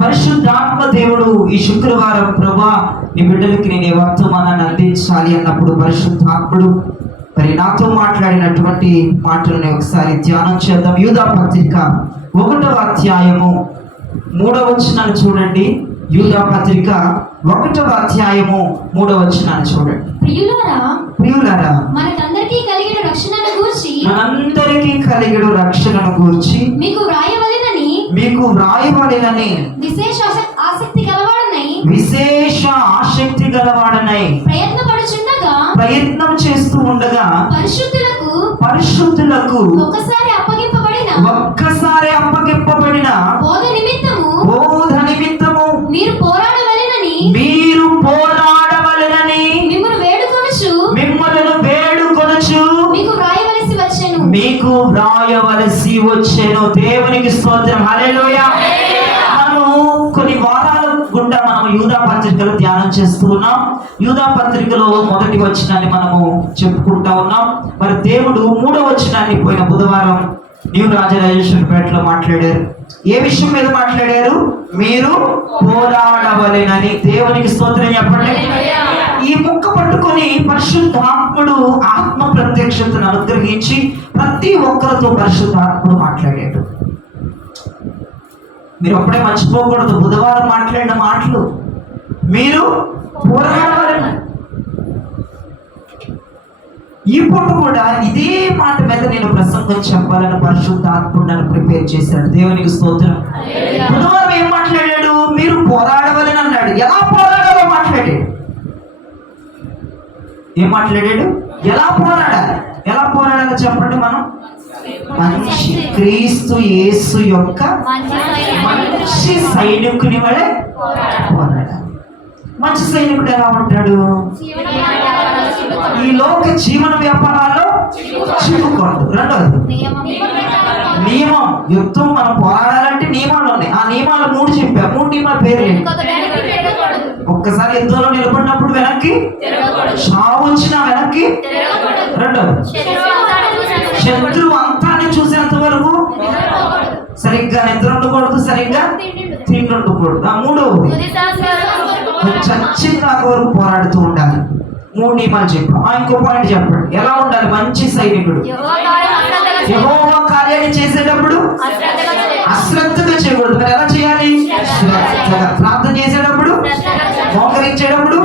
పరిశుద్ధాత్మ దేవుడు ఈ శుక్రవారం ప్రభా నీ బిడ్డలకి నేను ఈ వర్తమానాన్ని అందించాలి అన్నప్పుడు పరిశుద్ధాత్ముడు మరి నాతో మాట్లాడినటువంటి మాటలను ఒకసారి ధ్యానం చేద్దాం. యూదా పత్రిక 1వ అధ్యాయము 3వ వచనాన్ని చూడండి. యూదా పత్రిక 1వ అధ్యాయము 3వ వచనాన్ని చూడండి. ప్రియులారా మనందరికీ కలిగిన రక్షణను గూర్చి మీకు వ్రాయవలెనని విశేష ఆసక్తి గలవాడనై ప్రయత్నం చేస్తూ ఉండగా పరిశుద్ధులకు ఒక్కసారి అప్పగింపబడిన బోధ నిమిత్తము మీరు పోరాడవలెనని మిమ్మల్ని వేడుకొనుచు మీకు వ్రాయవలసి వచ్చెను. దేవునికి స్తోత్రం. హల్లెలూయా. మనము కొన్ని వారాల గుండా మనం యూదా పత్రికలు ధ్యానం చేస్తూ ఉన్నాం. యూదా పత్రికలో మొదటి వచనాన్ని మనము చెప్పుకుంటా ఉన్నాం. మరి దేవుడు 3వ వచనాన్ని పోయిన బుధవారం న్యూ రాజరాజేశ్వరపేటలో మాట్లాడారు. ఏ విషయం మీద మాట్లాడారు? మీరు పోరాడవలెనని. దేవునికి స్తోత్రం చెప్పండి. ఈ ముక్క పట్టుకొని పరిశుద్ధాత్ముడు ఆత్మ ప్రత్యక్షతను అనుగ్రహించి ప్రతి ఒక్కరితో పరిశుద్ధాత్ముడు మాట్లాడాడు. మీరు అప్పుడే మర్చిపోకూడదు బుధవారం మాట్లాడిన మాటలు. మీరు పోరాడవలెనని. ఈ పూట కూడా ఇదే మాట మీద నేను ప్రసంగం చెప్పాలని పరిశుద్ధాత్ముడు నన్ను ప్రిపేర్ చేశాడు. దేవునికి స్తోత్రం. బుధవారం ఏం మాట్లాడాడు? మీరు పోరాడవలని అన్నాడు. ఎలా పోరాడాలో మాట్లాడాడు. ఏం మాట్లాడాడు? ఎలా పోరాడాలి? ఎలా పోరాడాలో చెప్పండి. మనం మంచి క్రీస్తు యేసు యొక్క మంచి సైనికుని వలె పోరాడాలి. మంచి సైనికుడు ఎలా ఉంటాడు? ఈ లోక జీవన వ్యాపారాల్లో చిక్కుకోండు. రెండవది నియమం. యుద్ధం మనం పోరాడాలంటే నియమాలు ఉన్నాయి. ఆ నియమాలు 3 చెప్పా. 3 నియమాల పేరు ఒక్కసారి యుద్ధంలో నిలబడినప్పుడు వెనక్కి, చావు వచ్చినా వెనక్కి. రెండవది శత్రువు అంతాన్ని చూసేంత వరకు సరిగ్గా నిద్ర ఉండకూడదు, సరిగ్గా తిండి ఉండకూడదు. 3వది చచ్చిన దాకా వరకు పోరాడుతూ ఉండాలి. 3 నియమాలు చెప్పాం. ఇంకో పాయింట్ చెప్పండి. ఎలా ఉండాలి మంచి సైనికుడు? యెహోవా కార్యాన్ని చేసేటప్పుడు అశ్రద్ధగా చేయకూడదు. మరి ఎలా చేయాలి? శ్రద్ధగా. ప్రార్థన చేసేటప్పుడు, మోకరించేటప్పుడు,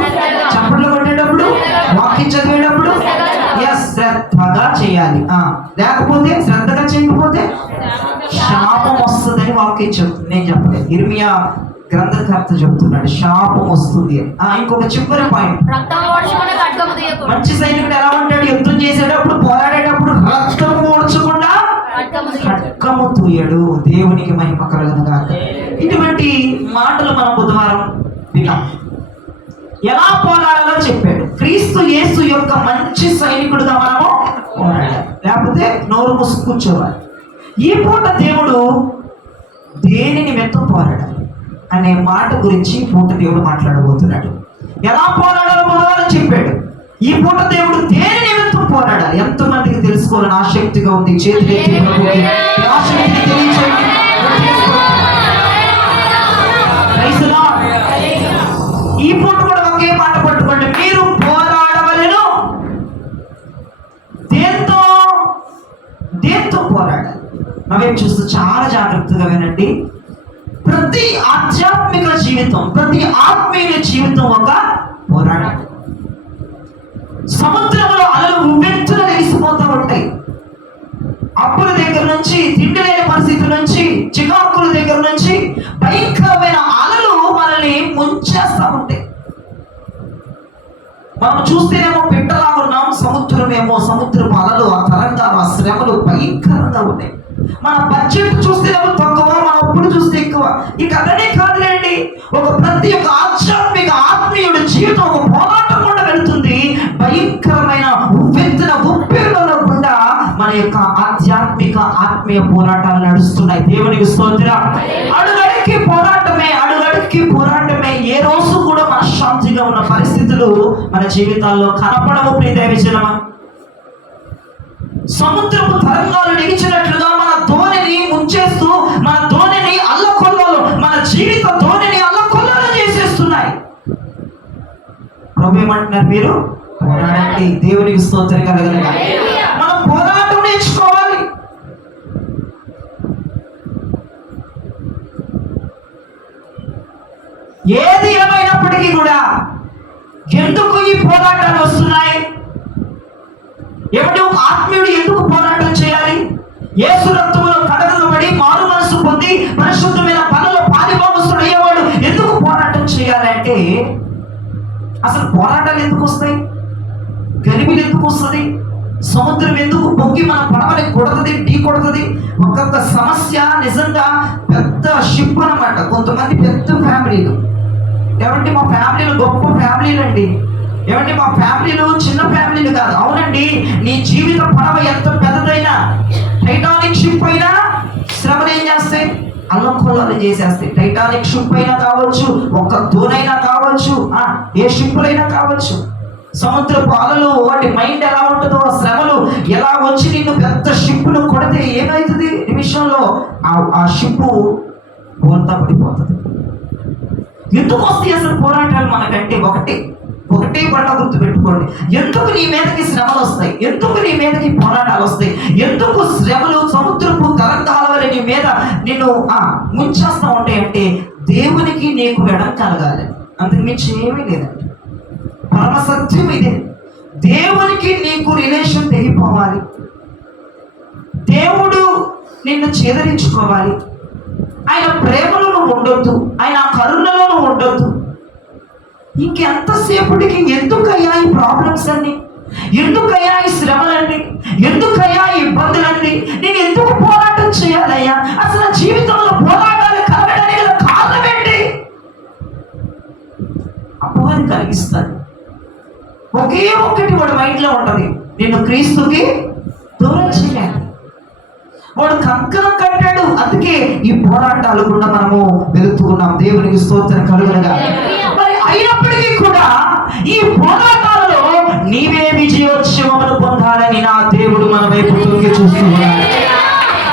చప్పట్లు కొట్టేటప్పుడు, వాక్యం చదివేటప్పుడు శ్రద్ధగా చేయాలి. లేకపోతే శ్రద్ధగా చేయకపోతే శాపం వస్తుందని వాక్యం చెప్తుంది. నేను చెప్పలేదు, ఇర్మియా గ్రంథకర్త చెప్తున్నాడు శాపం వస్తుంది. ఇంకొక చివరి పాయింట్. మంచి సైనికుడు ఎలా ఉంటాడు? యుద్ధం చేసేటప్పుడు, పోరాడేటప్పుడు రక్తం ఓడ్చకుండా ఖడ్గము తూయడు. దేవునికి మహిమ కలుగును గాక. ఇటువంటి మాటలు మనం బుధవారం విన్నాం. ఎలా పోరాడాలో చెప్పాడు. క్రీస్తు యేసు యొక్క మంచి సైనికుడుగా మనము పోరాడాలి. లేకపోతే నోరు మూసి కూర్చోవాలి. ఈ పూట దేవుడు దేని నిమిత్తం పోరాడాలి అనే మాట గురించి పూట దేవుడు మాట్లాడబోతున్నాడు. ఎలా పోరాడాలో బుధవారం చెప్పాడు. ఈ పూట దేవుడు దేని నిమిత్తం పోరాడాలి ఎంతమందికి తెలుసుకోవాలని ఆసక్తిగా ఉంది? చేతులు ఆసక్తిని తెలియచేయండి. ఈ పూట కూడా ఒకే మాట పట్టుకోండి. మీరు పోరాడవలెను. దేంతో పోరాడాలి? అవే చూస్తూ చాలా జాగ్రత్తగా వినండి. ప్రతి ఆధ్యాత్మిక జీవితం, ప్రతి ఆత్మీయ జీవితం ఒక పోరాటం. సముద్రంలో అలలు ఉవ్వెత్తున లేసిపోతూ ఉంటాయి. అప్పుల దగ్గర నుంచి, తిండి లేని పరిస్థితుల నుంచి, చికాకుల దగ్గర నుంచి భయంకరమైన అలలు మనల్ని ముంచేస్తూ ఉంటాయి. మనం చూస్తేనేమో పిట్టలా ఉన్నాం, సముద్రపు అలలు, ఆ తరంగాలు, ఆ శ్రమలు భయంకరంగా ఉన్నాయి. మన బడ్జెట్ చూస్తేనేమో తక్కువ, మన అప్పుడు చూస్తే ఎక్కువ. ఇక అదనే కాదులేండి, ప్రతి ఒక్క ఆత్మీయుడి జీవితం ఒక పోరాటం కూడా వెళుతుంది. భయంకరమైన ఉవ్వెత్తున ఉప్పెరుల గుండా మన యొక్క ఆత్మీయ పోరాటాలు నడుస్తున్నాయి. దేవునికి స్తోత్రం. అడుగడికి పోరాటమే. ఏ రోజు కూడా మనశ్శాంతిగా ఉన్న పరిస్థితులు మన జీవితాల్లో కనపడవు. ప్రియదేవిజనమా, సముద్రపు తరంగాలు నిలిచినట్లుగా మన ధోనిని ముంచేస్తూ, మన ధోనిని అల్లకొల్లలో, మన జీవిత ప్రభు ఏమంటున్నారు? మీరు పోరాడండి. దేవునికి స్తోత్రం కలగలుగా. మనం పోరాటం నేర్చుకోవాలి. ఏది ఏమైనప్పటికీ కూడా ఎందుకు ఈ పోరాటాలు వస్తున్నాయి? ఎవడు ఆత్మీయుడు ఎందుకు పోరాటం చేయాలి? యేసు రక్తములో కడగబడి మారు మనసు పొంది పరిశుద్ధమైన పనుల పాలిభాగస్తుడు అయ్యేవాడు ఎందుకు పోరాటం చేయాలంటే, అసలు పోరాటాలు ఎందుకు వస్తాయి? గలిబిలు ఎందుకు వస్తుంది? సముద్రం ఎందుకు పొంగి మన పడవని కొడుతుంది, ఢీ కొడుతుంది? ఒక్కొక్క సమస్య నిజంగా పెద్ద షిప్ అన్నమాట. కొంతమంది పెద్ద ఫ్యామిలీలు, ఏమంటే మా ఫ్యామిలీలు గొప్ప ఫ్యామిలీలు అండి, ఏమంటే మా ఫ్యామిలీలు చిన్న ఫ్యామిలీలు కాదు. అవునండి, నీ జీవిత పడవ ఎంత పెద్దదైనా, టైటానిక్ షిప్ అయినా శ్రమలు ఏం చేస్తాయి? అల్లం కొల్లాలు చేసేస్తాయి. టైటానిక్ షిప్ అయినా కావచ్చు, ఒక్క దోనైనా కావచ్చు, ఏ షిప్పులైనా కావచ్చు. సముద్ర పాలలు వాటి మైండ్ ఎలా ఉంటుందో, శ్రమలు ఎలా వచ్చి నిన్ను పెద్ద షిప్పును కొడితే ఏమవుతుంది? నిమిషంలో ఆ షిప్పు బోల్తా పడిపోతుంది. ఎందుకు వస్తాయి అసలు పోరాటాలు మనకంటే? ఒకటే పట్ల గుర్తు పెట్టుకోండి. ఎందుకు నీ మీదకి శ్రమలు వస్తాయి? ఎందుకు నీ మీదకి పోరాటాలు వస్తాయి? ఎందుకు శ్రమలు సముద్రపు తరంగాల వల్ల నీ మీద నిన్ను ముంచేస్తా ఉంటాయి అంటే, దేవునికి నీకు ఎడం కలగాలి. అందుకు మించి ఏమీ లేదండి. పరమ సత్యం ఇదే. దేవునికి నీకు రిలేషన్ తెగిపోవాలి. దేవుడు నిన్ను చేదరించుకోవాలి. ఆయన ప్రేమలో నువ్వు ఉండొద్దు, ఆయన కరుణలో నువ్వు ఉండొద్దు. ఇంకెంతసేపటికి ఎందుకయ్యా ఈ ప్రాబ్లమ్స్ అన్ని? ఎందుకయ్యా ఈ శ్రమలండి? ఎందుకయ్యా ఈ ఇబ్బందులండి? నేను ఎందుకు పోరాటం చేయాలయ్యా? అసలు జీవితంలో పోరాటాలు కలగడానికి గల కారణం ఏంటి? అపవాది కలిగిస్తాడు. ఒకే ఒక్కటి వాడు మైండ్లో ఉంటది, నిన్ను క్రీస్తుకి దూరం చేయాలి. వాడు కంకణం కట్టాడు. అందుకే ఈ పోరాటాలు కూడా మనము వెళుతూ ఉన్నాం. దేవునికి స్తోత్రం కలుగునుగా. మరి అయినప్పటికీ కూడా ఈ పోరాటాలలో నీవే విజయోత్సవమును పొందాలని నా దేవుడు మన వైపు తొంగి చూస్తూ ఉన్నాడు.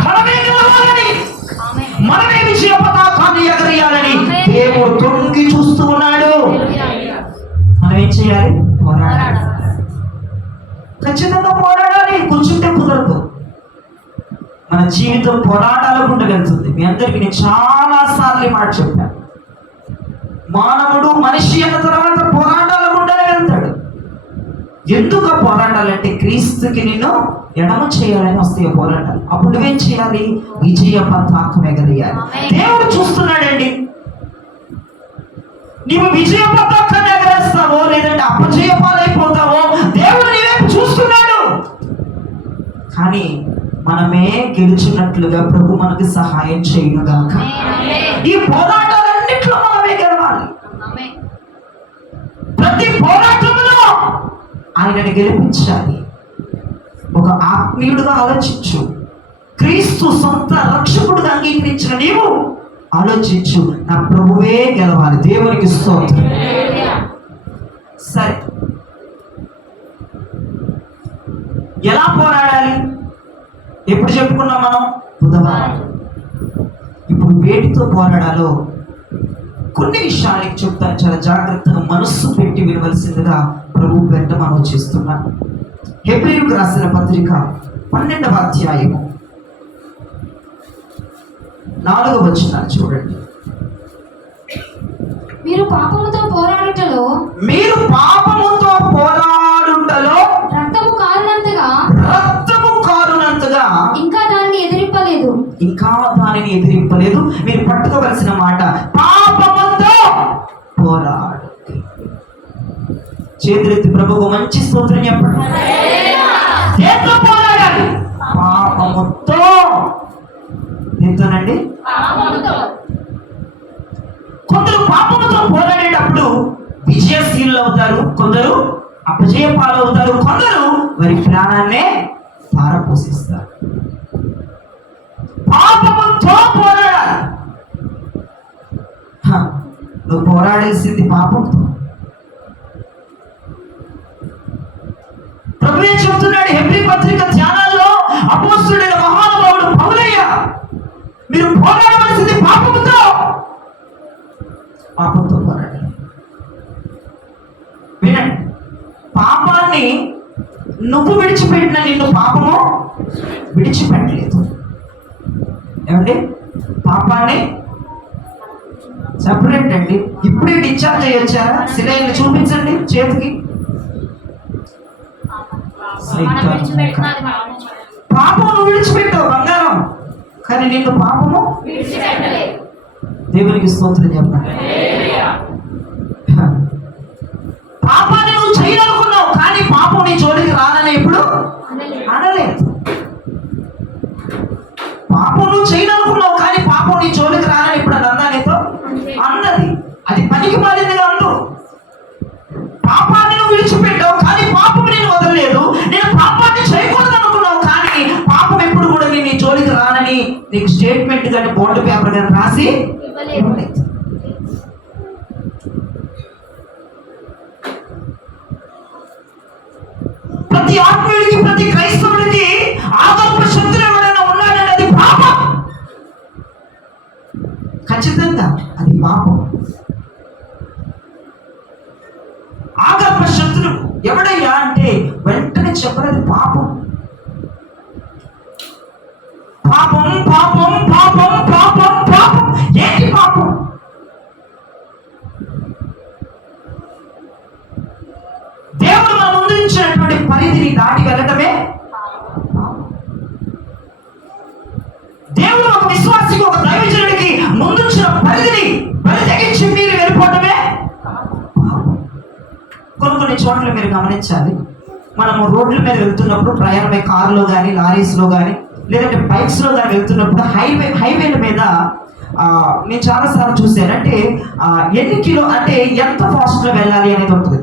మనమే గెలవాలని, మనమే విజయ పతాకాన్ని ఎగరేయాలని దేవుడు తొంగి చూస్తూ ఉన్నాడు. మనం ఏం చేయాలి? పోరాడాలి. ఖచ్చితంగా పోరాడాలి. కూర్చుంటే కుదరదు. మన జీవితం పోరాటాల గుండా వెళ్తుంది. మీ అందరికీ నేను చాలా సార్లు మాట చెప్పాను. మానవుడు మనిషి అన్న తర్వాత పోరాటాల గుండానే వెళ్తాడు. ఎందుకు పోరాటాలంటే, క్రీస్తుకి నిన్ను ఎడమ చేయాలని వస్తాయి పోరాటాలు. అప్పుడు నువ్వేం చేయాలి? విజయ పతాకం ఎగరేయాలి. దేవుడు చూస్తున్నాడండి. నీవు విజయ పతాకాన్ని ఎగరేస్తావో లేదంటే అపజయ పాలైపోతావో దేవుడు నీ వైపు చూస్తున్నాడు. కానీ మనమే గెలిచినట్లుగా ప్రభు మనకి సహాయం చేయనుగాక. ఈ పోరాటాలన్నింటిలో మనమే గెలవాలి. ప్రతి పోరాటంలో ఆయనని గెలిపించాలి. ఒక ఆత్మీయుడుగా ఆలోచించు. క్రీస్తు సొంత రక్షకుడుగా అంగీకరించిన నీవు ఆలోచించు, నా ప్రభువే గెలవాలి. దేవునికి స్తోత్రం. సరే, ఎలా పోరాడాలి? ఎప్పుడు చెప్పుకున్నాం మనం? బుధవారం. ఇప్పుడు వేటితో పోరాడాలో కొన్ని విషయాలకి చెప్తాను. చాలా జాగ్రత్తగా మనస్సు పెట్టి వినవలసిందిగా ప్రభు పేరిట మనం చేస్తున్నాం. హెబ్రీయులకు రాసిన పత్రిక 12వ అధ్యాయము 4వ వచనం చూడండి. మీరు పాపముతో పోరాడుటలో రక్తము కారునంతగా ఇంకా దానిని ఎదిరింపలేదు. మీరు పట్టుకోవలసిన మాట, పాపముతో పోరాడు. చేతులెత్తి ప్రభువు మంచి స్తోత్రం చెప్పండి. దేంతో పోరాడాలి? పాపముతో. దేంతోనండి? కొందరు పాపముతో పోరాడేటప్పుడు విజయశీలు అవుతారు, కొందరు అపజయ పాలవుతారు, కొందరు వారి ప్రాణాన్నే పారపోషిస్తారు. పాపముతో పోరాడాలి. నువ్వు పోరాడాల్సింది పాపంతో. ప్రభువే చెప్తున్నాడు హెబ్రీ పత్రిక ధ్యానాల్లో, అపోస్తలుడైన మహానుభావుడు పౌలయ్య, మీరు పోరాడవలసింది పాపముతో పోరాడాలి. వినండి, పాపాన్ని నువ్వు విడిచిపెట్టిన నిన్ను పాపము విడిచిపెట్టలేదు. ఏమండి? పాపాన్ని సెపరేట్ అండి. ఇప్పుడే డిశ్చార్జ్ అయ్యొచ్చారా? సిలైన్లు చూపించండి చేతికి. పాపం నువ్వు విడిచిపెట్టావు బంగారం, కానీ నిన్ను పాపము దేవునికి స్తోత్రం చెప్పండి. పాపాన్ని నువ్వు చేయాలనుకున్నావు, కానీ పాపం నీ జోలికి రానని ఎప్పుడు అనలేదు. పాపం నువ్వు చేయాలనుకున్నావు, కానీ పాపం నీ జోలికి రానని ఇప్పుడు అన్నానేతో అన్నది. అది పనికి మాలిందిగా అంటూ పాపాన్ని నువ్వు విడిచిపెట్టావు, కానీ పాపం నేను వదలలేదు. నేను పాపాన్ని చేయకూడదు అనుకున్నావు, కానీ పాపం ఎప్పుడు కూడా నేను నీ జోలికి రానని నీకు స్టేట్మెంట్ కానీ బోర్డు పేపర్ కానీ రాసి ఇవ్వలేదు. ప్రతి ఆత్మీయుడికి, ప్రతి క్రైస్తవుడికి ఆగర్భ శత్రువు ఎవరైనా ఉన్నాడంటే అది పాపం. ఖచ్చితంగా అది పాపం. ఆగర్భ శత్రువు ఎవడయ్యా అంటే వెంటనే చెప్పలేదు పాపం. పాపం పాపం పాపం పాపం పాపం. ఏంటి పాపం? దేవుడు మన ముందు ఇచ్చినటువంటి పరిధిని దాటి వెళ్ళటమే దేవుడు ఒక విశ్వాసికి, ఒక దైవజనుడికి ముందుంచిన పరిధిని పరితగించి మీరు వెళ్ళిపోవటమే. కొన్ని చోట్ల మీరు గమనించాలి, మనము రోడ్ల మీద వెళ్తున్నప్పుడు, ప్రయాణమే కారులో కానీ లారీస్లో కానీ లేదంటే బైక్స్లో కానీ వెళ్తున్నప్పుడు హైవేల మీద నేను చాలాసార్లు చూశాను. అంటే ఎన్ని కిలో అంటే ఎంత ఫాస్ట్లో వెళ్ళాలి అనేది ఉంటుంది.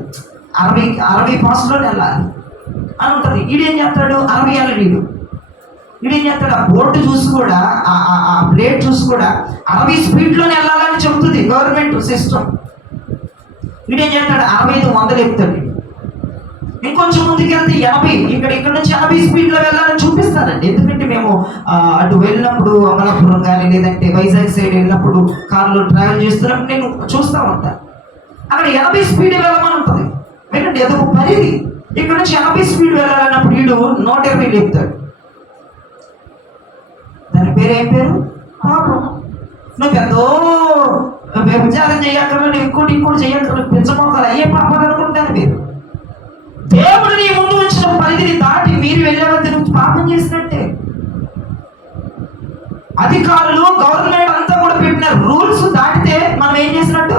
60 ఫాస్ట్లో వెళ్ళాలి అని ఉంటుంది. ఈడేం చేస్తాడు? 60 వెళ్ళాడు. ఈడేం చేస్తాడు? ఆ బోర్డు చూసి కూడా, ఆ ప్లేట్ చూసి కూడా 60 స్పీడ్లోనే వెళ్ళాలని చెబుతుంది గవర్నమెంట్ సిస్టమ్. ఈడేం చేస్తాడు? 65 100 చెప్తాడు. ఇంకొంచెం ముందుకు వెళ్తే 80, ఇక్కడ నుంచి 80 స్పీడ్లో వెళ్ళాలని చూపిస్తానండి. ఎందుకంటే మేము అటు వెళ్ళినప్పుడు అమలాపురం కానీ లేదంటే వైజాగ్ సైడ్ వెళ్ళినప్పుడు కార్లో ట్రావెల్ చేస్తున్నప్పుడు నేను చూస్తూ ఉంటాను. అక్కడ 80 స్పీడ్ వెళ్ళమని ఉంటుంది. ఏంటంటే అదొక పరిధి. ఇక్కడ నుంచి 80 స్పీడ్ వెళ్ళాలన్నప్పుడు వీడు 120 చెప్తాడు. దాని పేరు ఏం పేరు? పాపం. నువ్వు ఎంతో వ్యభిచారం చేయక్కర్లో, నువ్వు ఇంకోటి చేయక్కర్లో, పెంచమోకాలు అయ్యే పాపాలు అనుకుంటాను మీరు. దేవుడు నీ ముందు వచ్చిన పరిధిని దాటి మీరు వెళ్ళేవద్ద నువ్వు పాపం చేసినట్టే. అధికారులు, గవర్నమెంట్ అంతా కూడా పెట్టిన రూల్స్ దాటితే మనం ఏం చేసినట్టు?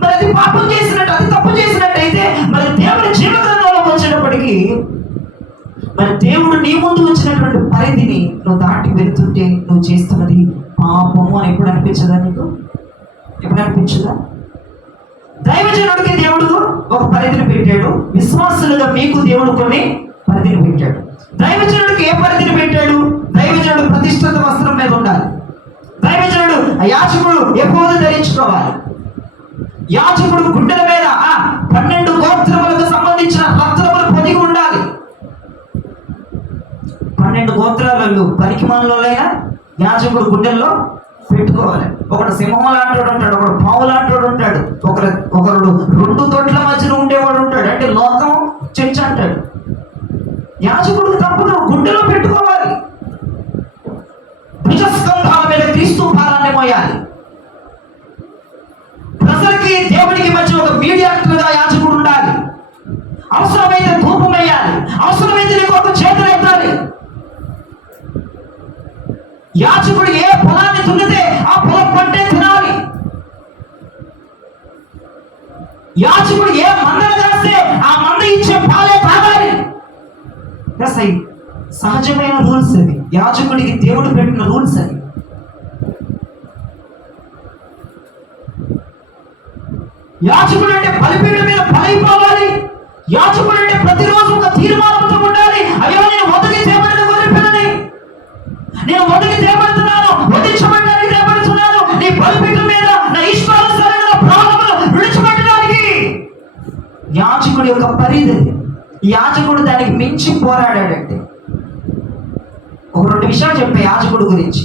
మరి అది పాపం చేసినట్టు, అది తప్పు చేసినట్టు అయితే మరి దేవుడి జీవితంలోకి వచ్చేటప్పటికీ మరి దేవుడు నీ ముందు వచ్చినటువంటి పరిధిని నువ్వు దాటి వెళ్తుంటే నువ్వు చేస్తున్నది పాపము అని ఎప్పుడు అనిపించదా నీకు? ఎప్పుడు అనిపించదా? దైవజనుడికి దేవుడు ఒక పరిధిని పెట్టాడు, విశ్వాసులుగా మీకు దేవుడు కొన్ని పరిధిని పెట్టాడు. దైవజనుడికి ఏ పరిధిని పెట్టాడు? దైవజనుడు ప్రతిష్ఠిత వస్త్రం మీద ఉండాలి. దైవజనుడు యాజకుడు ఎప్పుడు ధరించుకోవాలి. యాజకుడు గుండెల మీద 12 గోత్రములకు సంబంధించిన రత్నములు పొదిగి ఉండాలి. 12 గోత్రాలలో పనికి మనలోనైనా యాజకుడు గుండెల్లో పెట్టుకోవాలి. ఒకడు సింహం లాంటి ఉంటాడు, ఒకడు పావు లాంటి ఉంటాడు, ఒకడు 2 తొట్ల మధ్యలో ఉండేవాడు ఉంటాడు. అంటే లోకం చర్చ అంటాడు. యాజకుడికి తప్పదు, గుండెలో పెట్టుకోవాలి. భుజస్కంధాల మీద క్రీస్తు భారాన్ని మోయాలి. ప్రజలకి దేవుడికి మధ్య ఒక మీడియాటర్గా యాజకుడు ఉండాలి. అవసరమైతే ధూపం వేయాలి, అవసరమైతే నీకు ఒక చేతులు ఎత్తాలి. యాజకుడు ఏ పొలాన్ని దున్నితే ఆ పొలం పంటే తినాలి. యాజకుడు ఏ మందను కాస్తే ఆ మంద ఇచ్చే పాలే తాగాలి. సహజమైన రూల్స్ అవి, యాజకుడికి దేవుడు పెట్టిన రూల్స్ అవి. యాజకుడు అంటే బలిపీఠం మీద బలైపోవాలి. యాజకుడు అంటే ప్రతిరోజు ఒక తీర్మానంతో ఉండాలి. అయ్యో నేను వదిలి చేయబడిన గొర్రెపిల్లని, నేను వదిలి చేయబడుతున్నాను, వదిలించబడడానికి చేయబడుతున్నాను. నీ బలిపీఠం మీద నా ఇష్టానుసారంగా ప్రాణములు విడిచిపెట్టడానికి యాజకుడి యొక్క పరిధి. యాజకుడు దానికి మించి పోరాడాడంటే ఒక 2 విషయాలు చెప్పే యాజకుడు గురించి.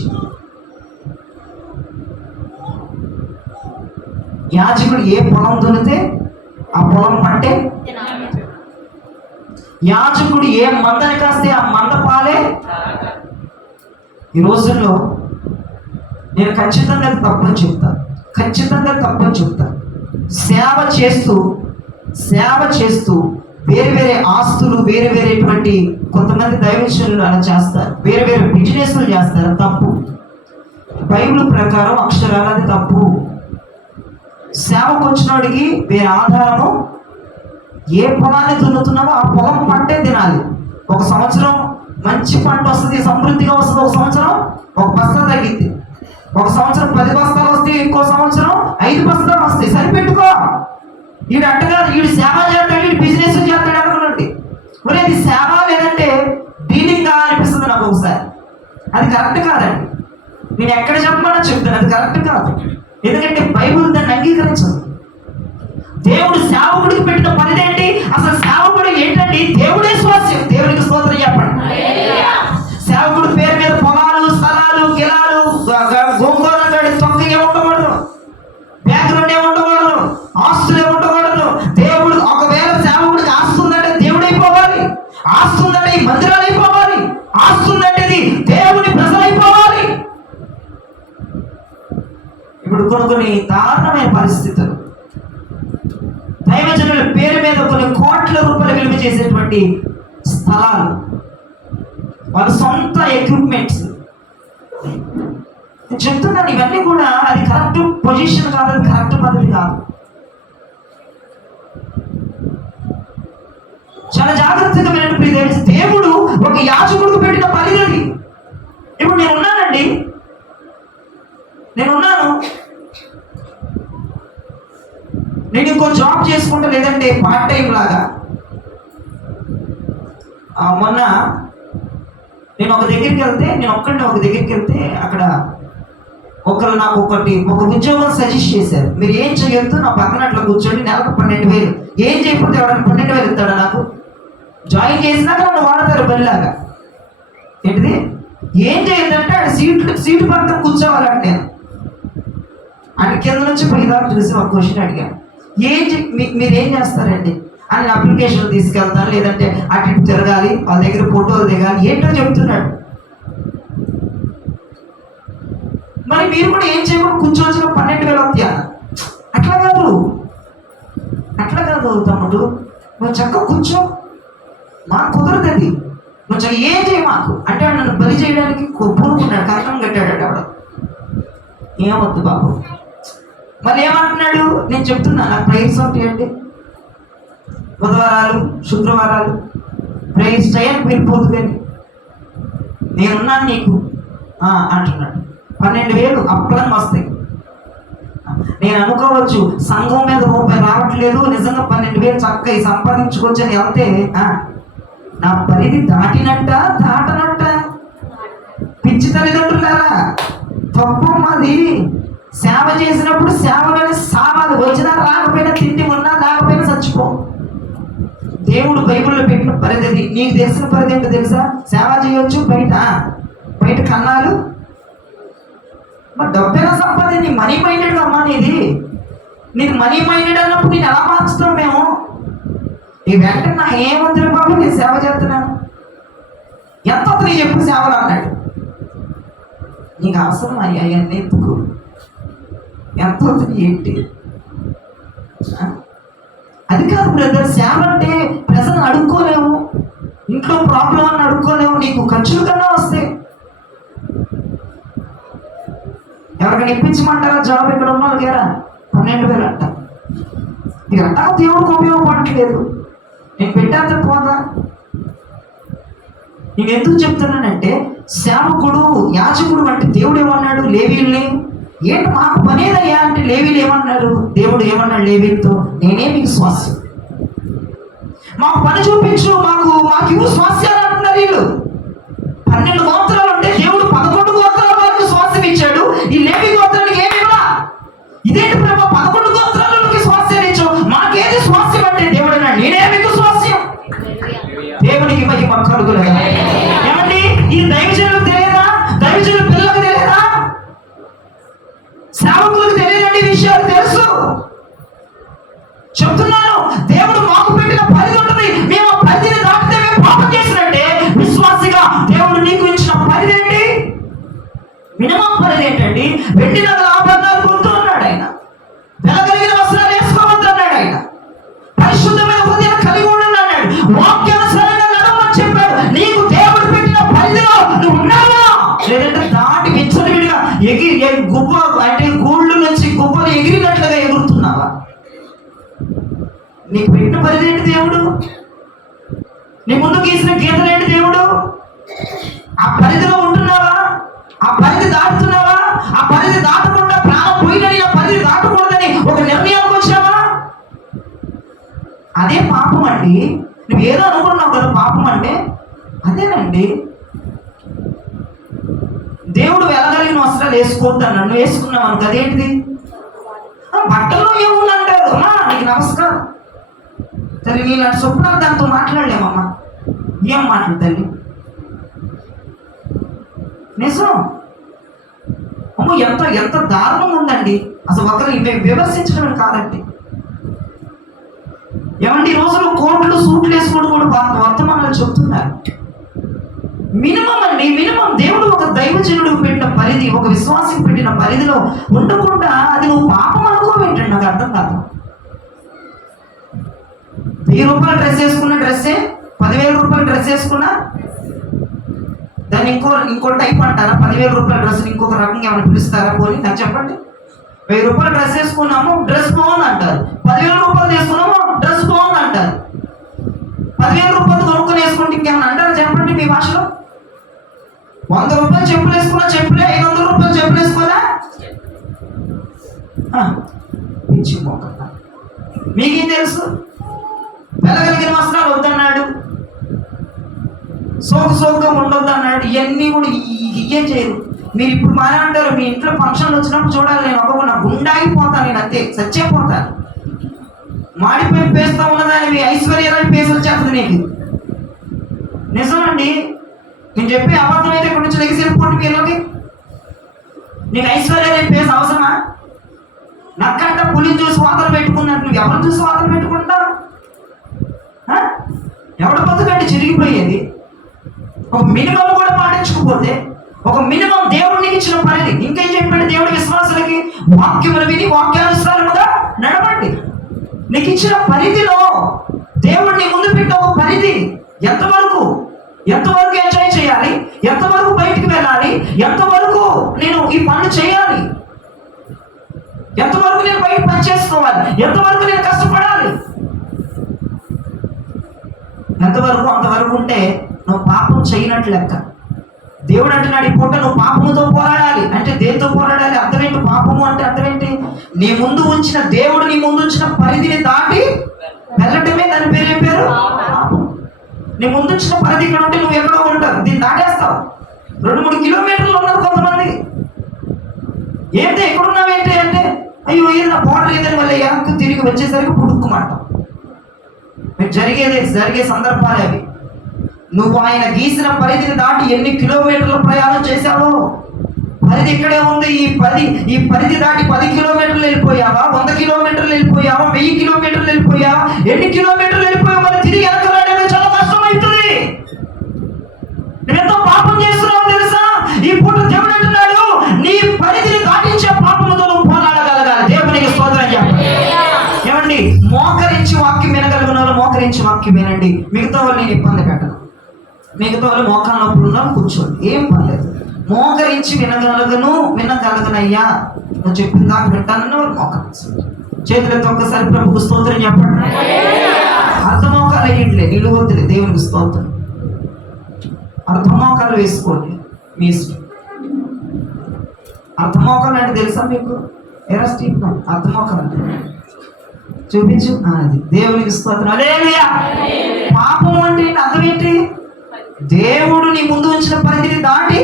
యాజకుడు ఏ పొలం దున్నితే ఆ పొలం పంటే యాజకుడు ఏ మందని కాస్తే ఆ మంద పాలే. ఈ రోజుల్లో నేను ఖచ్చితంగా తప్పని చెప్తా. సేవ చేస్తూ వేరే వేరే ఆస్తులు, వేరే వేరేటువంటి కొంతమంది దైవజనులు అలా చేస్తారు, వేరే వేరే బిజినెస్లు చేస్తారు. తప్పు. బైబిల్ ప్రకారం అక్షరాలు అది తప్పు. సేవకు వచ్చినోడికి వేరే ఆధారము, ఏ పొలాన్ని దున్నుతున్నావో ఆ పొలం పంటే తినాలి. ఒక సంవత్సరం మంచి పంట వస్తుంది, సమృద్ధిగా వస్తుంది. ఒక సంవత్సరం ఒక బస్తా తగ్గిద్ది. ఒక సంవత్సరం 10 బస్తాలు వస్తాయి, ఇంకో సంవత్సరం 5 బస్తాలు వస్తాయి. సరిపెట్టుకో. వీడు అట్టగాదు, వీడు సేవ చేస్తాడు, వీడు బిజినెస్ చేస్తాడు అనుకున్నాడు. మరి అది సేవ లేదంటే డీలింగ్ అనిపిస్తుంది నాకు ఒకసారి. అది కరెక్ట్ కాదండి. నేను ఎక్కడ చెప్పమన్నా చెప్తాను, అది కరెక్ట్ కాదు. ఎందుకంటే బైబిల్ దాన్ని అంగీకరించదు. దేవుడు సేవకుడికి పెట్టిన పని ఏంటి? అసలు సేవకుడు ఏంటండి? దేవుడే స్వాస్యం. దేవుడికి స్తోత్రం చెప్పండి. సేవకుడు పేరు మీద పొలాలు, స్థలాలు, గిలాలు, గోంగూర తొక్క ఏముండకూడదు, బ్యాక్గ్రౌండ్ ఏముండకూడదు, ఆస్తులు ఏముండకూడదు. దేవుడు ఒకవేళ సేవకుడికి ఆస్తుందంటే దేవుడు అయిపోవాలి, ఆస్తుందంటే ఈ మందిరాలు అయిపోవాలి, ఆస్తుందంటే ఇది దేవుడి ప్రజలు అయిపోవాలి. ఇప్పుడు కొన్ని దారుణమైన పరిస్థితులు, దైవజనుల పేరు మీద కొన్ని కోట్ల రూపాయలు విలువ చేసేటువంటి స్థలాలు, వాళ్ళ సొంత ఎక్విప్మెంట్స్. నేను చెప్తున్నాను, ఇవన్నీ కూడా అది కరెక్ట్ పొజిషన్ కాదు, అది కరెక్ట్ పద్ధతి కాదు. చాలా జాగ్రత్తగా వినండి. దేవుడు ఒక యాజకుడికి పెట్టిన పని అది. ఇప్పుడు నేనున్నాను, నేను ఇంకో జాబ్ చేసుకుంటా, లేదంటే పార్ట్ టైం లాగా. మొన్న నేను ఒక దగ్గరికి వెళ్తే అక్కడ ఒకరు నాకు ఒక ఉద్యోగం సజెస్ట్ చేశారు. మీరు ఏం చేయొద్దు, నా పక్కన అట్లా కూర్చోండి, నెలకు 12,000. ఏం చేయకపోతే ఎవరైనా 12,000 ఇస్తాడా? నాకు జాయిన్ చేసినాక నన్ను వాడతారు బలిలాగా. ఏంటిది? ఏం చేయొద్దంటే ఆడ సీటు పక్కన కూర్చోవాలంటే నేను ఆయన కింద నుంచి పైదాకా చూసి ఒక క్వశ్చన్ అడిగాను. మీరేం చేస్తారండి అని. అప్లికేషన్ తీసుకెళ్తాను, లేదంటే అటు ఇటు తిరగాలి, వాళ్ళ దగ్గర ఫోటోలు దిగాలి, ఏంటో చెప్తున్నాడు. మరి మీరు కూడా ఏం చేయకుండా కూర్చోవచ్చిన 12,000 వస్తాయా? అట్లా కాదు తమ్ముడు, నువ్వు చక్కగా కూర్చో, మాకు కుదరదండి, నువ్వు చక్కగా ఏం చేయ మాకు అంటే నన్ను బలి చేయడానికి పూనుకున్నాడు, కంకణం కట్టాడు. ఆవిడ ఏమొద్దు బాబు. మళ్ళీ ఏమంటున్నాడు? నేను చెప్తున్నా, నాకు ప్రేయర్స్ ఉంటాయండి, బుధవారాలు, శుక్రవారాలు ప్రేయర్స్ చేయని వెళ్ళిపోదు, కానీ నేనున్నాను నీకు అంటున్నాడు. 12,000 అప్పలంగా వస్తాయి. నేను అనుకోవచ్చు సంఘం మీద రూపాయి రావట్లేదు, నిజంగా 12,000 చక్కగా సంపాదించుకోవచ్చు అని వెళ్తే నా పరిధి దాటనట్ట. పిచ్చి తల్లిదండ్రులారా, తప్పు మాది. సేవ చేసినప్పుడు సేవలోనే సావాలి, వచ్చినా రాకపోయినా, తిండి ఉన్నా లేకపోయినా చచ్చిపో. దేవుడు బైబిల్లో పెట్టిన పరిధి. నీకు తెలిసిన పరిధి ఏంటో తెలుసా? సేవ చేయొచ్చు బయట కన్నాలు, మరి డబ్బైనా సంపాదన. నీ మనీ మైండెడ్ అమ్మా నీది. నీకు మనీ మైండెడ్ అన్నప్పుడు నేను ఎలా మార్చుతాం మేము? ఈ వెంటనే నా ఏముందిరా బాబు, నేను సేవ చేస్తున్నాను, ఎంత అవుతుంది చెప్పు సేవలు అన్నాడు. నీకు అవసరం అవన్నీ ఎందుకు? ఎంత అవుతుంది ఏంటి? అది కాదు బ్రదర్. సేవ అంటే ప్రజలను అడుక్కోలేము, ఇంట్లో ప్రాబ్లం అని అడుక్కోలేము, నీకు ఖర్చులు కన్నా వస్తాయి. ఎవరికైనా ఇప్పించమంటారా జాబ్? ఇక్కడ ఉన్న వాళ్ళకేరా 12,000 అంట. ఇక అంటా దేవుడికి ఉపయోగపడట్లేదు, నేను పెట్టేంత పోదా. నేను ఎందుకు చెప్తున్నానంటే, సేవకుడు, యాజకుడు అంటే దేవుడు ఏమన్నాడు? లేవీల్ని ఏంటి మాకు పనేదయ్యా అంటే లేవీలు ఏమన్నాడు? దేవుడు ఏమన్నాడు లేవీలతో? నేనే మీకు స్వాస్యం, మాకు పని చూపించు, మాకు ఇవ్వు స్వాస్యాలు అంటున్నారు వీళ్ళు. 12 గోత్రాలు ఉంటే దేవుడు 11 గోత్రాల వరకు స్వాస్యం ఇచ్చాడు. ఈ లేవీ గోత్రానికి ఏమి ఇవ్వా? ఇదేంటి ప్రభు 11 గోత్రాలకి స్వాస్యాలు ఇచ్చావు, మాకేది స్వాస్యం అంటే దేవుడు అన్నాడు నేనే మీకు స్వాస్యం. దేవునికి మహిమ కలుగునుగాక. ఏమండి, ఈ దైవజనులకు తెలియదా? దైవజనుల పిల్లలకు తెలియదా? సేవకులకు తెలియదండి, విషయాలు తెలుసు. చెప్తున్నాను, మినిమం పరిధి ఏంటండి? వెండి నగల ఆభరణాలు వద్దు అన్నాడు ఆయన. వెలగలిగిన వస్త్రాలు వేసుకోవద్దు అన్నాడు ఆయన. పరిశుద్ధమైన హృదయం కలిగి ఉండండి అన్నాడు. వాక్యానుసారంగా నడవమని చెప్పాడు. నీకు దేవుడు పెట్టిన పరిధిలో నువ్వు ఉన్నావా? లేదంటే దాటి విచ్చలవిడిగా గుబ్బ అంటే గూళ్ళు నుంచి గుబ్బలు ఎగిరినట్లుగా ఎగురుతున్నావా? నీకు పెట్టిన పరిధి ఏంటి దేవుడు? నీ ముందు గీసిన గీతలు ఏంటి దేవుడు? ఆ పరిధిలో ఉంటున్నావా? ఆ పరిధి దాటుతున్నావా? ఆ పరిధి దాటకుండా ప్రాణం పోయినని ఆ పరిధి దాటకూడదని ఒక నిర్ణయానికి వచ్చావా? అదే పాపం అండి. నువ్వు ఏదో అనుకున్నావు కదా పాపం అంటే అదేనండి. దేవుడు వెలగలిగిన వస్త్రాలు వేసుకోవద్దు అన్నాడు, నువ్వు వేసుకున్నావు అనుకో, అదేంటిది? బట్టల్లో ఏముందంటారు? అమ్మా నీకు నమస్కారం తల్లి, నేను అటు స్వప్నార్థంతో మాట్లాడలేమమ్మా. ఏం మాట్లాడతాను నిజం. అమ్మో ఎంత ఎంత దారుణం ఉందండి అసలు. ఒకరిని మేము విమర్శించడం కాదండి. ఏమండి ఈ రోజులు కోట్లు సూట్లు వేసుకోవడం కూడా వర్తమానాలు చెప్తున్నారు. మినిమం అండి, మినిమం. దేవుడు ఒక దైవజనుడికి పెట్టిన పరిధి, ఒక విశ్వాసం పెట్టిన పరిధిలో ఉండకుండా అది నువ్వు పాపం అనుకోవేంటండి? నాకు అర్థం కాదు. 1000 రూపాయలు డ్రెస్ వేసుకున్న డ్రెస్సే 10,000 రూపాయలు డ్రెస్ వేసుకున్నా దాన్ని ఇంకో టైప్ అంటారా? 10,000 రూపాయల డ్రెస్ ఇంకొక రకంగా ఏమైనా పిలుస్తారా? పోనీ నాకు చెప్పండి. 1000 రూపాయలు డ్రెస్ వేసుకున్నాము, డ్రెస్ బాగుంది అంటారు. 10,000 రూపాయలు వేసుకున్నాము, డ్రెస్ బాగుంది అంటారు. 10,000 రూపాయలు కొనుక్కొని వేసుకుంటే ఇంకేమైనా అంటారా చెప్పండి మీ భాషలో? 100 రూపాయలు చెప్పులు వేసుకున్నా చెప్పులే, 500 రూపాయలు చెప్పులు వేసుకోదా? పిచ్చి మొక్క. మీకేం తెలుసు? వెలగలిగిన వస్త్రాలు వద్దన్నాడు, సోకుగా ఉండొద్దు అన్నాడు. ఇవన్నీ కూడా ఇయ్యే చేయరు. మీరు ఇప్పుడు బాగా అంటారు, మీ ఇంట్లో ఫంక్షన్లు వచ్చినప్పుడు చూడాలి, నేను ఒక్కొక్క గుండాగిపోతాను, నేను అంతే చచ్చేపోతాను. మాడిపోయి పేస్తా ఉన్నదాన్ని ఐశ్వర్యరాని పేసి వచ్చేస్తుంది నీకు. నిజమండి. నేను చెప్పే అబద్ధం అయితే ఇక్కడ నుంచి లెగిసి వెళ్ళిపోండి మీలోకి. నీకు ఐశ్వర్యరాని పేసి అవసరమా? నక్కంట పులిని చూసి వాతలు పెట్టుకున్నట్టు నువ్వు ఎవరు చూసి వాతలు పెట్టుకుంటావు? ఎవడ బతుకంటే చిరిగిపోయేది. ఒక మినిమం కూడా పాటించకపోతే, ఒక మినిమం దేవుడికి ఇచ్చిన పరిధి. ఇంకేం చెప్పాడు దేవుడి విశ్వాసులకి? వాక్యములు విని వాక్యానుసారముగా నడవండి. నీకు ఇచ్చిన పరిధిలో దేవుడిని ముందు పెట్టి ఒక పరిధి. ఎంతవరకు ఎంజాయ్ చేయాలి, ఎంతవరకు బయటికి వెళ్ళాలి, ఎంతవరకు నేను ఈ పనులు చేయాలి, ఎంతవరకు నేను బయట పని చేసుకోవాలి, ఎంతవరకు నేను కష్టపడాలి, ఎంతవరకు అంతవరకు ఉంటే నువ్వు పాపం చేయనట్లు లెక్క. దేవుడు అంటున్నాడు ఈ పూట నువ్వు పాపముతో పోరాడాలి. అంటే దేనితో పోరాడాలి? అర్థమేంటి? పాపము అంటే అర్థమేంటి? నీ ముందు ఉంచిన దేవుడు నీ ముందు ఉంచిన పరిధిని దాటి వెళ్ళటమే దాని పేరు పాపం. నీ ముందు ఉంచిన పరిధి ఇక్కడ ఉంటే నువ్వు ఎక్కడో ఉంటావు, దీన్ని దాటేస్తావు. 2-3 కిలోమీటర్లు ఉన్నారు కొంతమంది. ఏంటి ఎక్కడున్నావేంటి అంటే, అయ్యో ఏది నా బోర్డర్ ఏదని మళ్ళీ వెనక్కి తిరిగి వచ్చేసరికి పుడుక్కుమంటావు. జరిగే సందర్భాలు అవి. నువ్వు ఆయన గీసిన పరిధిని దాటి ఎన్ని కిలోమీటర్లు ప్రయాణం చేశావో, పరిధి ఇక్కడే ఉంది. ఈ పరిధి దాటి 10 కిలోమీటర్లు వెళ్ళిపోయావా, 100 కిలోమీటర్లు వెళ్ళిపోయావా, 1000 కిలోమీటర్లు వెళ్ళిపోయావా, ఎన్ని కిలోమీటర్లు వెళ్ళిపోయావు, మరి తిరిగి వెనక రావడం చాలా కష్టమవుతుంది. నువ్వెంతో పాపం చేస్తున్నావు తెలుసా? ఈ పూట దేవుడు అంటున్నాడు నీ పరిధిని దాటించే పాపముతో నువ్వు పోరాడగలగాలి. దేవునికి స్తోత్రం చెప్పండి. ఏమండి, మోకరించి వాక్యం వినగలిగిన వాళ్ళు మోకరించి వాక్యం వినండి. మిగతా వాళ్ళు నేను ఇబ్బంది పెట్టను. మిగతా వాళ్ళు మోకాళ్ళ నొప్పులు ఉన్నారు కూర్చోండి, ఏం పర్లేదు. మోకరించి వినగలగనయ్యా నువ్వు చెప్పిన దాకా వింటానని వాళ్ళు మోకరించి చేతులతో ఒక్కసారి ప్రభుకు స్తోత్రం చెప్పండి. అర్థమోకాలు అయ్యింట్లే, నిలువద్దులే. దేవునికి స్తోత్రం. అర్థమోకాలు వేసుకోండి మీ ఇష్టం. అర్థమోకాలు అంటే తెలుసా మీకు? ఎరా స్టీఫ్ అర్థమోకాలు అంటే చూపించు. అది దేవునికి స్తోత్రం. హల్లెలూయా. పాపం అంటే అర్థం ఏంటి? దేవుడు నీ ముందు ఉంచిన పరిధిని దాటి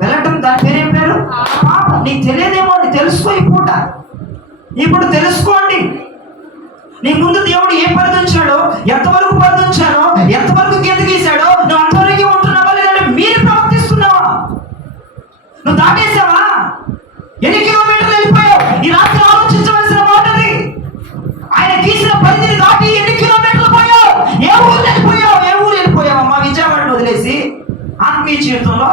వెళ్ళటం. దాని పేరేం పేరు? పాపం. నీకు తెలియదేమో, అని తెలుసుకో. ఇప్పుడు తెలుసుకోండి. నీ ముందు దేవుడు ఏ పరిధి ఉంచాడో, ఎంతవరకు పరిధి ఉంచాడో, ఎంతవరకు గీత గీశాడో, నువ్వు అంతవరకు ఉంటున్నావా లేదంటే మీరు ప్రవర్తిస్తున్నావా? నువ్వు దాటేసావా? ఎన్ని కిలోమీటర్లు వెళ్ళిపోయావు? ఈ రాత్రి ఆలోచించవలసిన మాటది. ఆయన గీసిన పరిధిని దాటి ఎన్ని కిలోమీటర్లు పోయావు? ఏ ఊరు వెళ్ళిపోయావు? అమ్మా విజయవాడను వదిలేసి ఆత్మీయ జీవితంలో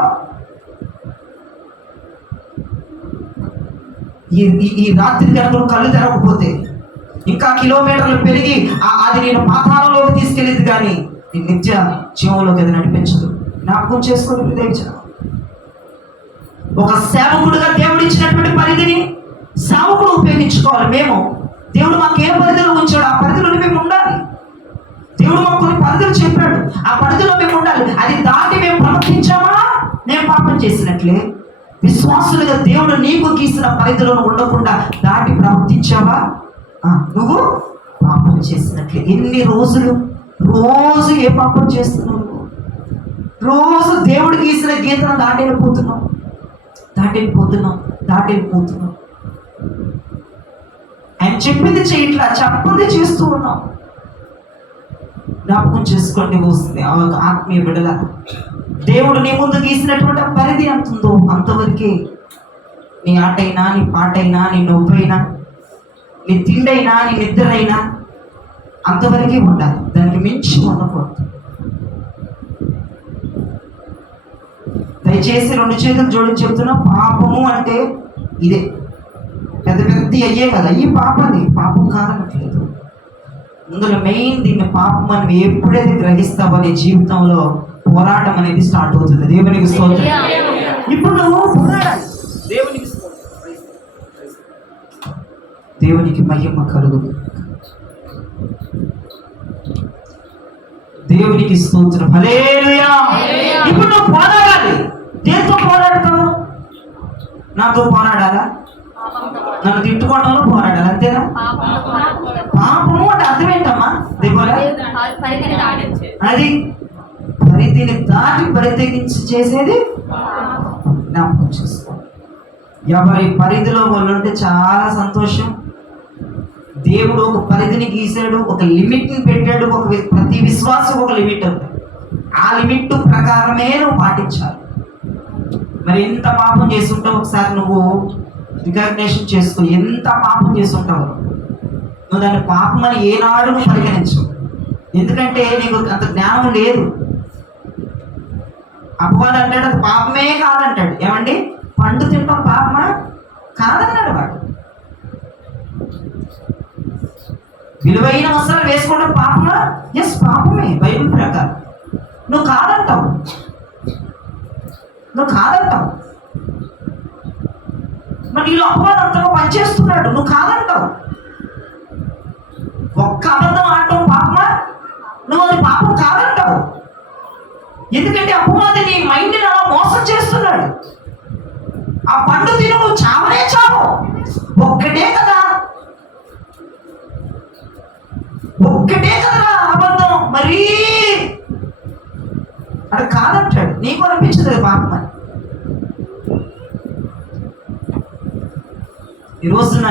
ఈ రాత్రి కనుక కళ్ళు తెరవకపోతే ఇంకా కిలోమీటర్లు పెరిగి అది నేను పాతాళంలోకి తీసుకెళ్ళేది కానీ నీ నిత్య జీవంలోకి అది నడిపించదు. జ్ఞాపకం చేసుకోవాలి దేవచన. ఒక సేవకుడుగా దేవుడు ఇచ్చినటువంటి పరిధిని సేవకుడు ఉపయోగించుకోవాలి. మేము దేవుడు మాకు ఏ పరిధిలో ఉంచాడు ఆ పరిధిలో మేము ఉండాలి. దేవుడు మాకు కొన్ని పరిధులు చెప్పాడు, ఆ పరిధిలో మేము ఉండాలి. అది దాటి మేము ప్రవర్తించామా నేను పాపం చేసినట్లే. విశ్వాసులుగా దేవుడు నీకు గీసిన పరిధిలో ఉండకుండా దాటి ప్రవర్తించావా నువ్వు పాపం చేసినట్లే. ఎన్ని రోజులు రోజు ఏ పాపం చేస్తున్నావు? రోజు దేవుడు గీసిన గీతను దాటి వెళ్ళిపోతున్నావు. ఆయన చెప్పింది చేయట్లా, చెప్పంది చేస్తూ ఉన్నాం. జ్ఞాపకం చేసుకోండి వస్తుంది ఆత్మీయ బిడ్డల. దేవుడు నీ ముందు గీసినటువంటి పరిధి ఎంత ఉందో అంతవరకే నీ ఆటైనా, నీ పాటైనా, నీ నొప్పైనా, నీ తిండైనా, నీ నిద్రైనా అంతవరకే ఉండాలి. దానికి మించి ఉండకూడదు. దయచేసి 2 చేతులు జోడించి చెప్తున్నా, పాపము అంటే ఇదే. పెద్ద పెద్ద అయ్యే కదా, ఈ పాపం కాదనట్లేదు. అందులో మెయిన్ దీన్ని పాపం అని ఎప్పుడైతే గ్రహిస్తావో నీ జీవితంలో పోరాటం అనేది స్టార్ట్ అవుతుంది. దేవునికి స్తోత్రం. ఇప్పుడు నువ్వు పోరాడాలి. దేవునికి మహిమ కలుగుతుంది. దేవునికి స్తోత్రం. హల్లెలూయా. ఇప్పుడు నువ్వు పోరాడాలి. దేంతో పోరాడతావు? నాతో పోరాడాలా? నన్ను తిట్టుకోవడంలో పోరాడాలి, అంతేనా? పాపము అంటే అర్థం ఏంటమ్మా? అది పరిధిని దాటి పరితెగించి చేసేది. జ్ఞాపకం చేసుకో. ఎవరి పరిధిలో వాళ్ళు ఉంటే చాలా సంతోషం. దేవుడు ఒక పరిధిని గీసాడు, ఒక లిమిట్ని పెట్టాడు. ప్రతి విశ్వాసం ఒక లిమిట్ ఉంది. ఆ లిమిట్ ప్రకారమే నువ్వు పాటించాలి. మరి ఎంత పాపం చేస్తుంటావు ఒకసారి నువ్వు రికగ్నేషన్ చేసుకో. ఎంత పాపం చేస్తుంటావు నువ్వు. దాన్ని పాపం అని ఏనాడు నువ్వు పరిగణించవు. ఎందుకంటే నీకు అంత జ్ఞానం లేదు. అపవాడు అంటాడు అది పాపమే కాదంటాడు. ఏమండి, పండు తింటాం పాపమా కాదన్నాడు వాడు. విలువైన వస్త్రాలు వేసుకోవడం పాపమా? ఎస్, పాపమే బైబిల్ ప్రకారం. నువ్వు కాదంటావు. మరి నీలో అపవాదం అంతగా పనిచేస్తున్నాడు. నువ్వు కాదంటావు. ఒక్క అబద్ధం ఆడటం పాపమా? నువ్వు అది పాపం కాదంటావు. ఎందుకంటే అపవాది నీ మైండ్ని అలా మోసం చేస్తున్నాడు. ఆ పండు తిను, నువ్వు చావనే చావు. ఒక్కటే కదా అబద్ధం. మరి అది కాదంటాడు. నీకు అనిపించదు పాపం అని. ఈ రోజున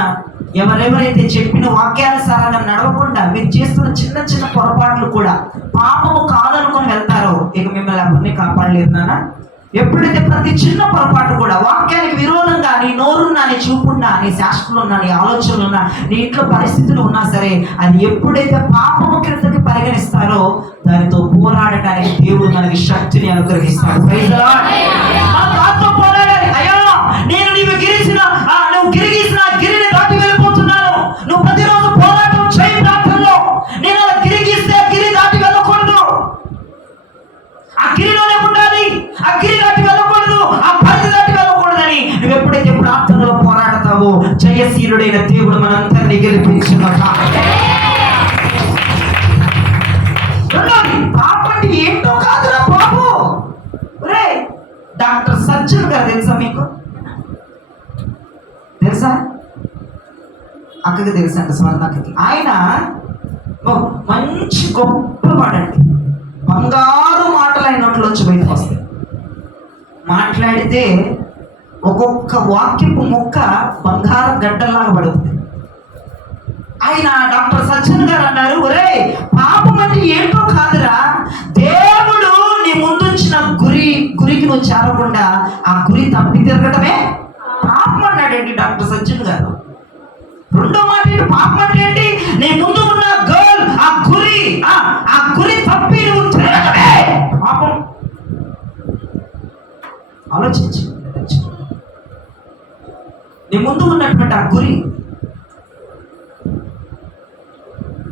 ఎవరెవరైతే చెప్పిన వాక్యానుసారంగా నడవకుండా మీరు చేస్తున్న చిన్న చిన్న పొరపాట్లు కూడా పాపము కాదనుకొని వెళ్తారో ఇక మిమ్మల్ని ఎవరిని కాపాడలేరు నాన్న. ఎప్పుడైతే ప్రతి చిన్న పొరపాటు కూడా వాక్యానికి విరోధంగా నీ నోరున్నా, నీ చూపున్నా, నీ శాస్త్రులున్నా, నీ ఆలోచనలున్నా, నీ ఇంట్లో పరిస్థితులు ఉన్నా సరే, అది ఎప్పుడైతే పాపము క్రిందకి పరిగణిస్తారో దానితో పోరాడటానికి దేవుడు మనకి శక్తిని అనుగ్రహిస్తాడు. Praise the lord. పోరాడాలి. అయ్యా, నేను నువ్వు గిరిగీసిన గిరిని దాటి వెళ్ళిపోతున్నాను. నువ్వు ప్రతిరోజు పోరాటం చేయి ప్రాంతంలో. నేను అలా గిరిగిస్తే గిరి దాటి వెళ్ళకూడదు. ఆ గిరిలోనే ఉండాలి. ఆ గిరి దాటి వెళ్ళకూడదు. ఆ పరిధి దాటి వెళ్ళకూడదని నువ్వు ఎప్పుడైతే ప్రార్థనలో పోరాడతావో జయశీలుడైన దేవుడు మనందరినీ గెలిపించుగాక. పాపం అంటే ఏంటో కాదురా బాబు. డాక్టర్ సజ్జన్ గారు తెలుసా మీకు? తెలుసా? అక్కకి తెలుసా అంట, స్వర్ణక్కకి. ఆయన మంచి గొప్ప వాడండి. బంగారు మాటలు ఆయన నోట్లోంచి బయటకు వస్తాయి. మాట్లాడితే ఒక్కొక్క వాక్యపు ముక్క బంగారు గడ్డల్లాగా పడుతుంది. ఆయన డాక్టర్ సజ్జన్ గారు అన్నారు, ఒరే పాపం అంటే ఏంటో కాదురా, దేవుడు నీ ముందుంచిన గురికి నువ్వు చేరకుండా ఆ గురి తప్పి తిరగటమే పాపం అన్నాడండి డాక్టర్ సజ్జన్ గారు. రెండో మాట ఏంటి? పాపం అంటే ఏంటి? నీ ముందు ఉన్న గోల్, ఆ గురి తప్పి నువ్వు తిరగటమే పాపం. ఆలోచించి నీ ముందు ఉన్నటువంటి ఆ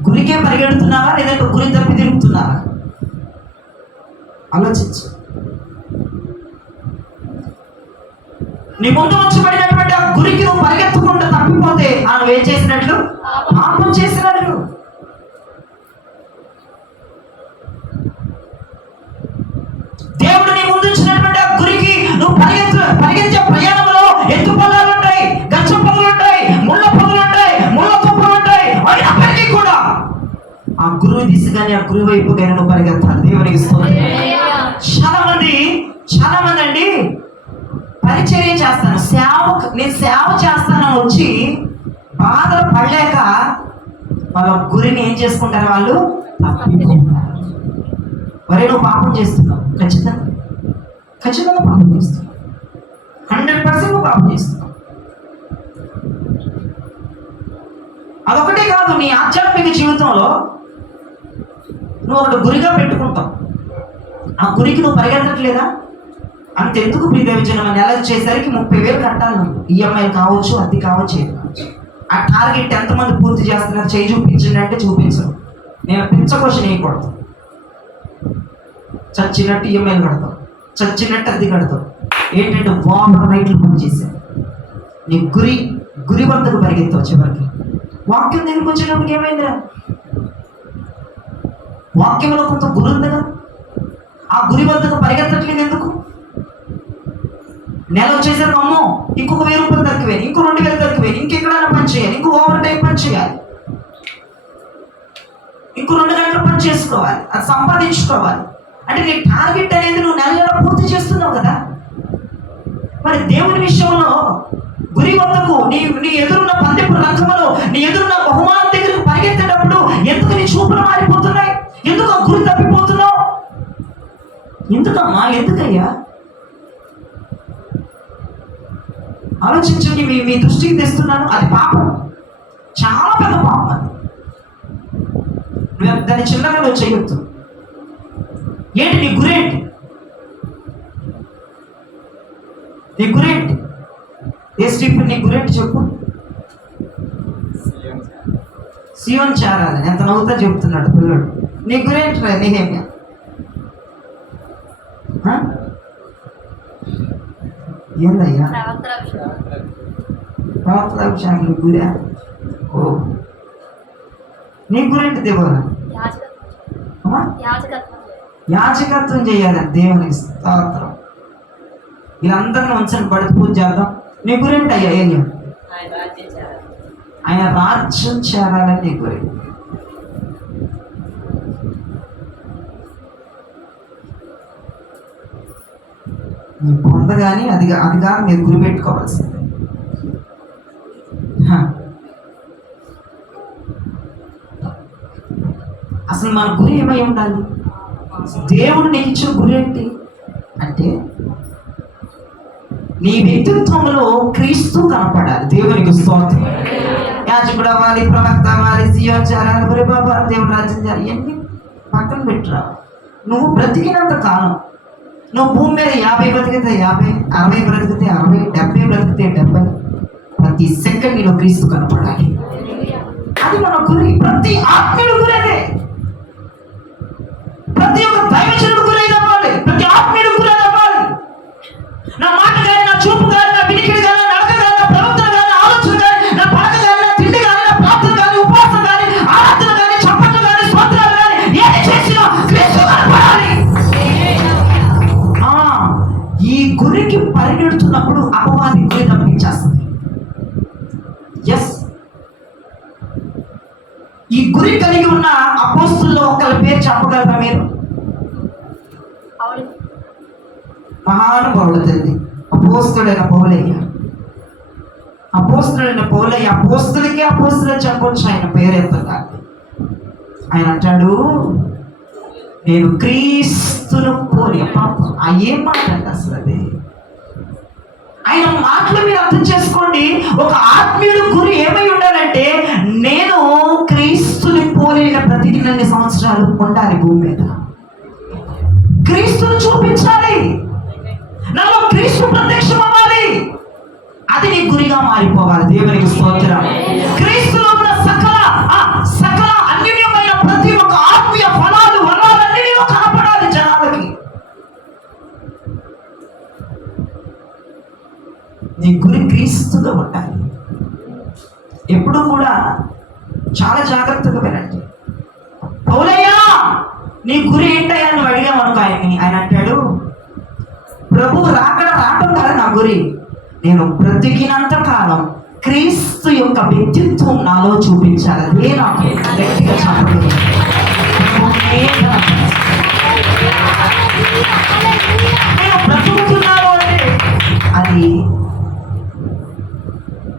గురికే పరిగెడుతున్నావా, లేదంటే గురి తప్పి తిరుగుతున్నావా? ఆలోచించు. నీ ముందు ఉంచబడినటువంటి ఆ గురికి నువ్వు పరిగెత్తకుండా తప్పిపోతే నువ్వు ఏం చేసినట్లు? పాపం చేసినట్లు. దేవుడు నీ ముందు ఉంచినటువంటి ఆ గురికి నువ్వు పరిగెత్తే ప్రయాణంలో ఎత్తు పొలాలు ఉంటాయి, గచ్చ పొదలు ఉంటాయి, ముళ్ళ పొదలు ఉంటాయి, ముళ్ళ తుప్పలు ఉంటాయి. అయినప్పటికీ కూడా ఆ గురువు దిశగానే, ఆ గురువు వైపుగానే నువ్వు పరిగెత్తాలి. దేవునికి స్తోత్రం. చాలా మంది అండి పరిచర్య చేస్తాను, నేను సేవ చేస్తానని వచ్చి బాధలు పడలేక వాళ్ళ గురిని ఏం చేసుకుంటారు? వాళ్ళు తప్పించుకుంటారు. మరి నువ్వు పాపం చేస్తున్నావు, ఖచ్చితంగా పాపం చేస్తున్నావు. 100% నువ్వు పాపం చేస్తున్నావు. అదొకటే కాదు, నీ ఆధ్యాత్మిక జీవితంలో నువ్వు ఒకటి గురిగా పెట్టుకుంటావు. ఆ గురికి నువ్వు పరిగెత్తట్లేదా? అంతెందుకు ప్రియదేవజనం, నెల వచ్చేసరికి 30,000 కట్టాలి. ఈఎంఐ కావచ్చు, అది కావచ్చు. ఆ టార్గెట్ ఎంతమంది పూర్తి చేస్తున్నారు? చేయి చూపించండి అంటే చూపించరు. నేను పిచ్చ క్వశ్చన్ వేయకూడదు. చచ్చినట్టు ఈఎంఐలు కడతావు, చచ్చినట్టు అది కడతావు. ఏంటంటే ఓవర్ నైట్లు పనిచేసాను. నీ గురి వద్దకు పరిగెత్తావు. చివరికి వాక్యం దగ్గరికి వచ్చేటప్పటికి ఏమైందిరా? వాక్యంలో కొంత గురి ఉందిగా, ఆ గురి వద్దకు పరిగెత్తట్లేదు. ఎందుకు? నెల వచ్చేసరికి అమ్మో ఇంకొక 1000 రూపాయలు తక్కువేది, ఇంకో 2000 తక్కువేది, ఇంకెక్కడైనా పని చేయాలి, ఇంకో ఓవర్ టైం పని చేయాలి, ఇంకో 2 గంటలు పని చేసుకోవాలి, అది సంపాదించుకోవాలి. అంటే నీ టార్గెట్ అనేది నువ్వు నెలలో పూర్తి చేస్తున్నావు కదా. మరి దేవుని విషయంలో గురి వద్దకు, నీ ఎదురున్న పందెపు రంగంలో, నీ ఎదురున్న బహుమానం దగ్గరకు పరిగెత్తేటప్పుడు ఎందుకు నీ చూపులు మారిపోతున్నాయి? ఎందుకు ఆ గురి తప్పిపోతున్నావు? ఎందుకమ్మా? ఎందుకయ్యా? ఆలోచించండి. మీ దృష్టికి తెస్తున్నాను. అది పాపం, చాలా పెద్ద పాపం. అది దాన్ని చిన్నగా నువ్వు చేయొద్దు. ఏంటి నీ గురేంటి? నీ గురేంటి? ఏ స్టీఫెన్, నీ గురేంటి చెప్పు. సియోన్ చేరాలి. ఎంత నవ్వుతా చెప్తున్నాడు పిల్లడు. నీ గురేంటి రా? నీకేమి ఏందయ్యా? ప్రవక్తల గురా? ఓ, నీ గురేంటి? దేవుడా యాజకత్వం చేయాలి. దేవుని స్తోత్రం. వీళ్ళందరినీ ఉంచండి, పడి పూజ చేద్దాం. నీ గురేంటి అయ్యా? ఏం? ఆయన రాజ్యం చేరాలని నీ గురేంటి? నీ పొందగాని అది కాదు మీరు గురి పెట్టుకోవాల్సింది. అసలు మన గురి ఏమై ఉండాలి? దేవుడు నీకు ఇచ్చిన గురి ఏంటి అంటే నీ వ్యక్తిత్వంలో క్రీస్తు కనపడాలి. దేవునికి స్తోత్రం. యాజకుడు అవ్వాలి, ప్రవక్త అవ్వాలి, సియోన్ చేరాలి, మరి బాబా దేవుడు రాజ్యం చేయాలి. ఇవన్నీ పక్కన పెట్టురా. నువ్వు బ్రతికినంత కాలం, నువ్వు భూమి మీద 50 బ్రతికితే 50, 60 బ్రతికితే 60, 70 బ్రతికితే 70, ప్రతి సెకండ్ నీలో క్రీస్తు కనపడాలి. అది మన గురి. ప్రతి ఆత్మీయుడు గురి అదే. ప్రతి ఒక్క దైవజనుడు గురి అవ్వాలి. ప్రతి ఆత్మీయుడు గురి అవ్వాలి. నా మాట కానీ, నా చూపు కానీ, నా వినికిడి కానీ, నా నడక కానీ, నా ప్రవర్తన కానీ, ఆలోచన కానీ, నా పడక కానీ, నా తిండి కానీ, నా ప్రార్థన కానీ, ఉపవాసం కానీ, ఆరాధన కానీ, చప్పట్లు కానీ, స్తోత్రాలు కానీ, ఏది చేసినా క్రీస్తు కనపడాలి. ఈ గురికి పరిగెడుతున్నప్పుడు అపవాది గురి తప్పించేస్తుంది. ఎస్, ఈ గురి కలిగి ఉన్న అపోస్తుల్లో ఒకళ్ళ పేరు చెప్పగలరా మీరు? మహానుభావుడు తండ్రి అపోస్తుడైన పౌలయ్య. అపోస్తులకే అపోస్తులు చెప్పొచ్చు. ఆయన పేరు ఎంత కాదు. ఆయన అంటాడు, నేను క్రీస్తును పోలి. ఏం మాట అంటే అసలు అది? ఆయన మాటలు మీరు అర్థం చేసుకోండి. ఒక ఆత్మీయుడు గురి ఏమై ఉండాలంటే, నేను క్రీస్తుని పోలిన ప్రతిదిన సంవత్సరాలు ఉండాలి భూమి మీద. క్రీస్తును చూపించాలి, నాలో క్రీస్తు ప్రత్యక్షం అవ్వాలి. అది నీ గురిగా మారి మారిపోవాలి. దేవునికి స్తోత్రం. క్రీస్తులో ఉన్న సకల అన్యోన్యమైన ప్రతి ఒక్క ఆత్మీయ ఫలాలు వరాలన్నీ కనపడాలి జనాలకి. నీ గురి క్రీస్తుగా ఉండాలి. ఎప్పుడు కూడా చాలా జాగ్రత్తగా వినండి. పౌలయ్యా నీ గురి ఏంటయ్యా నువ్వు అడిగామనుకో ఆయన అంటాడు, ప్రభు రావడం కాదు నా గురి, నేను బ్రతికినంత కాలం క్రీస్తు యొక్క వ్యక్తిత్వం నాలో చూపించాలి. అదే నాకు గట్టిగా చెప్పలేదు. నేను బ్రతుకుతున్నాను అంటే అది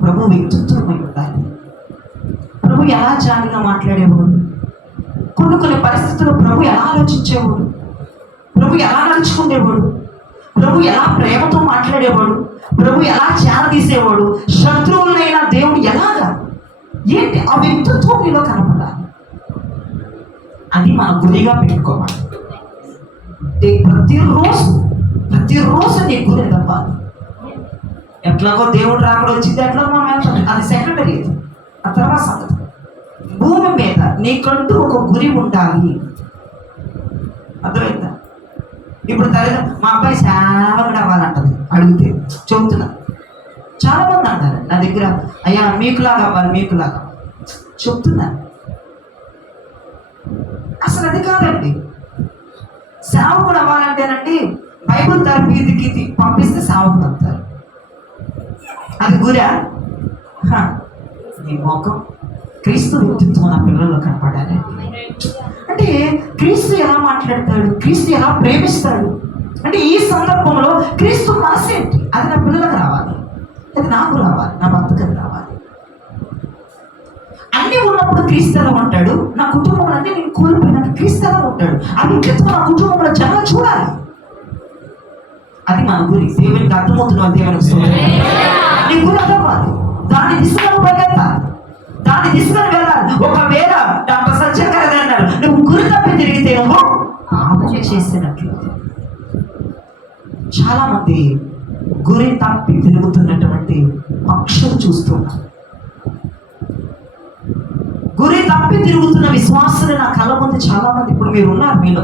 ప్రభు వ్యక్తిత్వం ఉండాలి. ప్రభు ఎలా జాలిగా మాట్లాడేవాడు, కొన్ని పరిస్థితుల్లో ప్రభు ఎలా ఆలోచించేవాడు, ప్రభు ఎలా నడుచుకునేవాడు, ప్రభు ఎలా ప్రేమతో మాట్లాడేవాడు, ప్రభు ఎలా చేరదీసేవాడు, శత్రువులైనా దేవుడు ఎలాగా ఏంటి ఆ వ్యక్తిత్వం నీలో కనపడాలి. అది మన గురిగా పెట్టుకోవాలి. ప్రతిరోజు నీ గురి తప్పాలి. ఎట్లాగో దేవుడు రాకడ వచ్చింది, ఎట్లాగో మనం వెళ్తాం, అది సెకండరీ. ఆ తర్వాత సంగతి భూమి మీద నీకంటూ ఒక గురి ఉండాలి. అర్థమైందా? ఇప్పుడు తల్లిదండ్రులు మా అబ్బాయి సేవకుడు అవ్వాలంటది అడిగితే చెబుతున్నా. చాలా మంది అంటారు నా దగ్గర, అయ్యా మీకులాగా అవ్వాలి, మీకులాగా చెప్తున్నా. అసలు అది కాదండి. సేవకుడు అవ్వాలంటేనండి బైబుల్ తరగతికి పంపిస్తే సేవకుడు అవుతారు. అది గురా? నీ మొఖం క్రీస్తు వ్యక్తిత్వం నా పిల్లల్లో కనపడాలి. అంటే క్రీస్తు ఎలా మాట్లాడతాడు, క్రీస్తు ఎలా ప్రేమిస్తాడు అంటే ఈ సందర్భంలో క్రీస్తు మనసు ఏంటి, అది నా పిల్లలకు రావాలి, అది నాకు రావాలి, నా భర్తకు రావాలి. అన్నీ ఉన్నప్పుడు క్రీస్తు ఎలా ఉంటాడు, నా కుటుంబంలో అన్నీ నేను కోల్పోయినాక క్రీస్తు ఎలా ఉంటాడు, ఆ వ్యక్తిత్వం నా కుటుంబంలో జనాలు చూడాలి. అది మన గురి. దేవునికి అర్థమవుతున్న దేవునికి నీ గురి అవ్వాలి. దాని దిశగా పరిగెత్తాలి, దాని దిశగా వెళ్ళాలి. ఒకవేళ డాక్టర్ సత్యకర్ అన్నారు, నువ్వు గురి తప్పి తిరిగితేమో చేసినట్లు. చాలా మంది గురి తప్పి తిరుగుతున్నటువంటి పక్షులు చూస్తున్నారు. గురి తప్పి తిరుగుతున్న విశ్వాసులు నా కళ్ళ ముందు చాలా మంది ఇప్పుడు మీరు ఉన్నారు. మీలో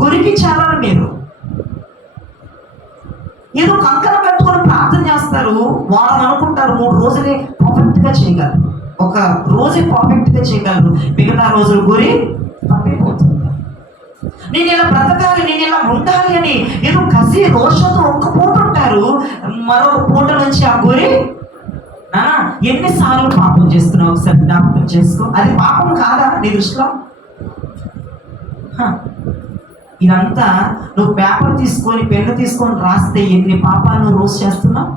గురికి చాలా మీరు ఏదో కంకణ పెట్టుకొని ప్రార్థన చేస్తారు, వారం అనుకుంటారు 3 రోజులే పర్ఫెక్ట్గా చేయగలరు, ఒక రోజే పర్ఫెక్ట్గా చేయగలరు, మిగతా రోజులు గురి తప్పిపోతుంది. నేను ఇలా బ్రతకాలి, నేను ఇలా ఉండాలి అని ఏదో కసి రోషంతో ఒక్క పూట ఉంటారు, మరొక పూట నుంచి ఆ గురి ఎన్నిసార్లు పాపం చేస్తున్నావు ఒకసారి జ్ఞాపకం చేసుకో. అది పాపం కాదా నీ దృష్టిలో? ఇదంతా నువ్వు పేపర్ తీసుకొని పెన్ను తీసుకొని రాస్తే ఎన్ని పాపాలను రోజు చేస్తున్నావు.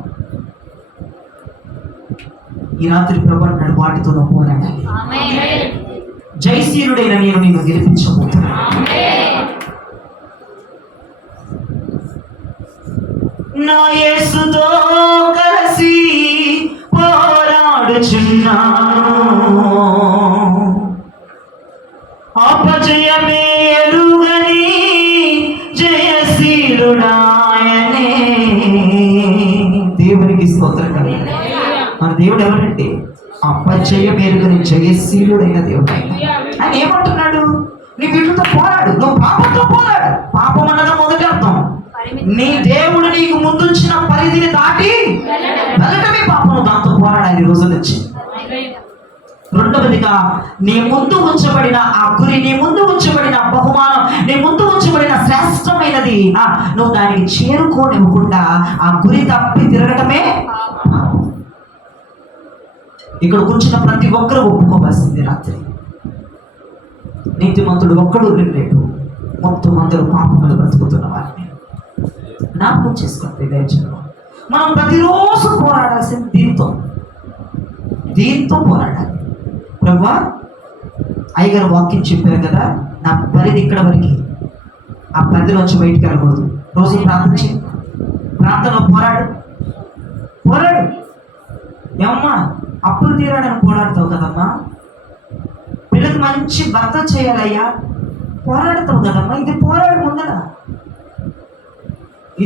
ఈ రాత్రి ప్రభు అంటాడు, వాటితో నువ్వు పోరాడాలి. జయశీలుడైన నేను నిన్ను గెలిపించబోతున్నా. నా యేసుతో కలిసి పోరాడుచున్నాను, అపజయమే ఎరుగని జయశీలుడాయనే. దేవునికి స్తోత్రం కదా. మన దేవుడు ఎవరంటే అపజయం ఎరుగని జయశీలుడైన దేవుడు. ఆయన ఏమంటున్నాడు, నీ వీటితో పోరాడు, నువ్వు పాపంతో పోరాడు. పాపం అనగా మొదటి అర్థం నీ దేవుడు నీకు ముందుంచిన పరిధిని దాటి వెళ్ళటమే పాపం. దాంతో పోరాడాలి ఈ రోజు నుంచి. రెండవదిగా నీ ముందు ఉంచబడిన ఆ గురి, నీ ముందు ఉంచబడిన బహుమానం, నీ ముందు ఉంచబడిన శ్రేష్టమైనది నువ్వు దానికి చేరుకోనివ్వకుండా ఆ గురి తప్పి తిరగటమే. ఇక్కడ కూర్చున్న ప్రతి ఒక్కరు ఒప్పుకోవాల్సింది రాత్రి. నీతిమంతుడు ఒక్కడు లేడు, మొత్తం అందరూ పాపములు బ్రతుకుతున్న వారిని జ్ఞాపకం చేసుకోండి. దయచేసి మనం ప్రతిరోజు పోరాడాల్సింది దీంతో పోరాడాలి. ప్రభువా అయ్యగారు వాక్యం చెప్పారు కదా, నా పరిధి ఇక్కడ వరకు, ఆ పరిధిలోంచి బయటికి వెళ్ళకూడదు. రోజు ప్రార్థించి ప్రార్థనలో పోరాడు. ఏమమ్మా అప్పులు తీరాడని పోరాడతావు కదమ్మా, పిల్లకి మంచి భర్త చేయాలయ్యా పోరాడతావు కదమ్మా, ఇది పోరాడు ముందర,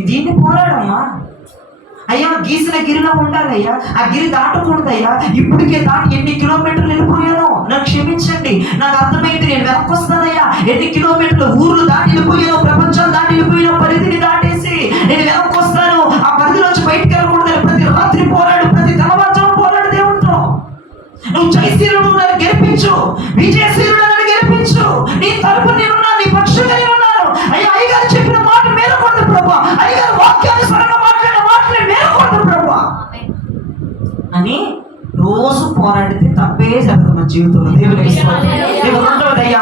దీన్ని పోరాడమ్మా. అయ్యా గీసిన గిరిలో ఉండాలయ్యా, ఆ గిరి దాటకూడదయ్యా, ఇప్పటికే దాటి ఎన్ని కిలోమీటర్లు వెళ్ళిపోయాను, నన్ను క్షమించండి, నాకు అర్థమైంది, నేను వెనక్కి వస్తానయ్యా. ఎన్ని కిలోమీటర్లు ఊర్లు దాటి వెళ్ళిపోయాను, ప్రపంచం దాటి వెళ్ళిపోయాను, పరిధిని దాటేసి నేను వెనక్కి వస్తాను. ఆ పరిధిలోంచి బయటికి వెళ్ళకూడదని ప్రతి రాత్రి పోరాడు, ప్రతి తెల్లవారుజామున పోరాడు దేవుడితో. నువ్వు జయశీలుడు నన్ను గెలిపించు, విజయశీలుడు నన్ను గెలిపించు, నీ తరపు నేనున్నాను, నీ పక్షంగా నేనున్నాను. అయ్యా అయ్యగారు చెప్పిన మాట మేలుకోండి ప్రభా, అయ్యగారు వాక్యానుసారంగా మాట్లాడే మాటలు మేలుకోండి ప్రభా అని రోజు పోరాడితే తప్పే జరగదు మన జీవితంలో. దేవుడు రెండవదయ్యా,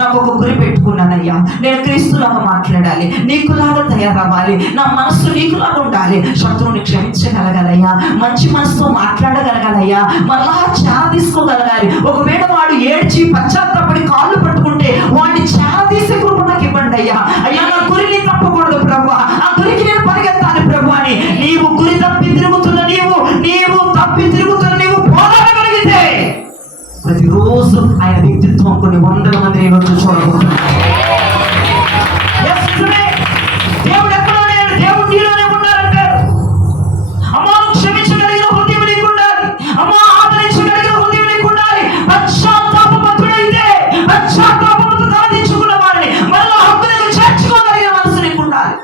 నాకు ఒక గురి పెట్టుకున్నానయ్యా, నేను క్రీస్తులాగా మాట్లాడాలి, నీకులాగా తయారవ్వాలి, నా మనస్సు నీకులాగా ఉండాలి, శత్రువుని క్షమించగలగాలయ్యా, మంచి మనసుతో మాట్లాడగలగాలయ్యా, మళ్ళా చాలా తీసుకోగలగాలి. ఒకవేళ వాడు ఏడ్చి పశ్చాత్తాపడి కాళ్ళు పట్టుకుంటే వాడిని చాలా తీసే కృప నాకు ఇవ్వండి అయ్యా. అయ్యా నా గురిని తప్పకూడదు ప్రభా, ఆ గురికి నేను పరిగెత్తాలి ప్రభు అని. నీవు గురి తప్పి తిరుగుతున్న నీవు తప్పి తిరుగుతున్న నీవు పోరాడగలిగితే ప్రతిరోజు ఆయన వ్యక్తిత్వం కొన్ని వందల మంది ఈరోజు చూడబోతున్నారు. దేవుడు ఎక్కడో లేడు, దేవుడు నీలోనే ఉన్నారంటారు. అమ్మా నువ్వు క్షమించగలిగిన హృదయం నీకు ఉండాలి, అమ్మా ఆదరించగలిగిన హృదయం నీకు ఉండాలి. పశ్చాత్తాపతుడైతే పశ్చాత్తాపంతో తలదించుకున్న వారిని మళ్ళా హక్కులకు చేర్చుకోగలిగిన మనసు నీకు ఉండాలి.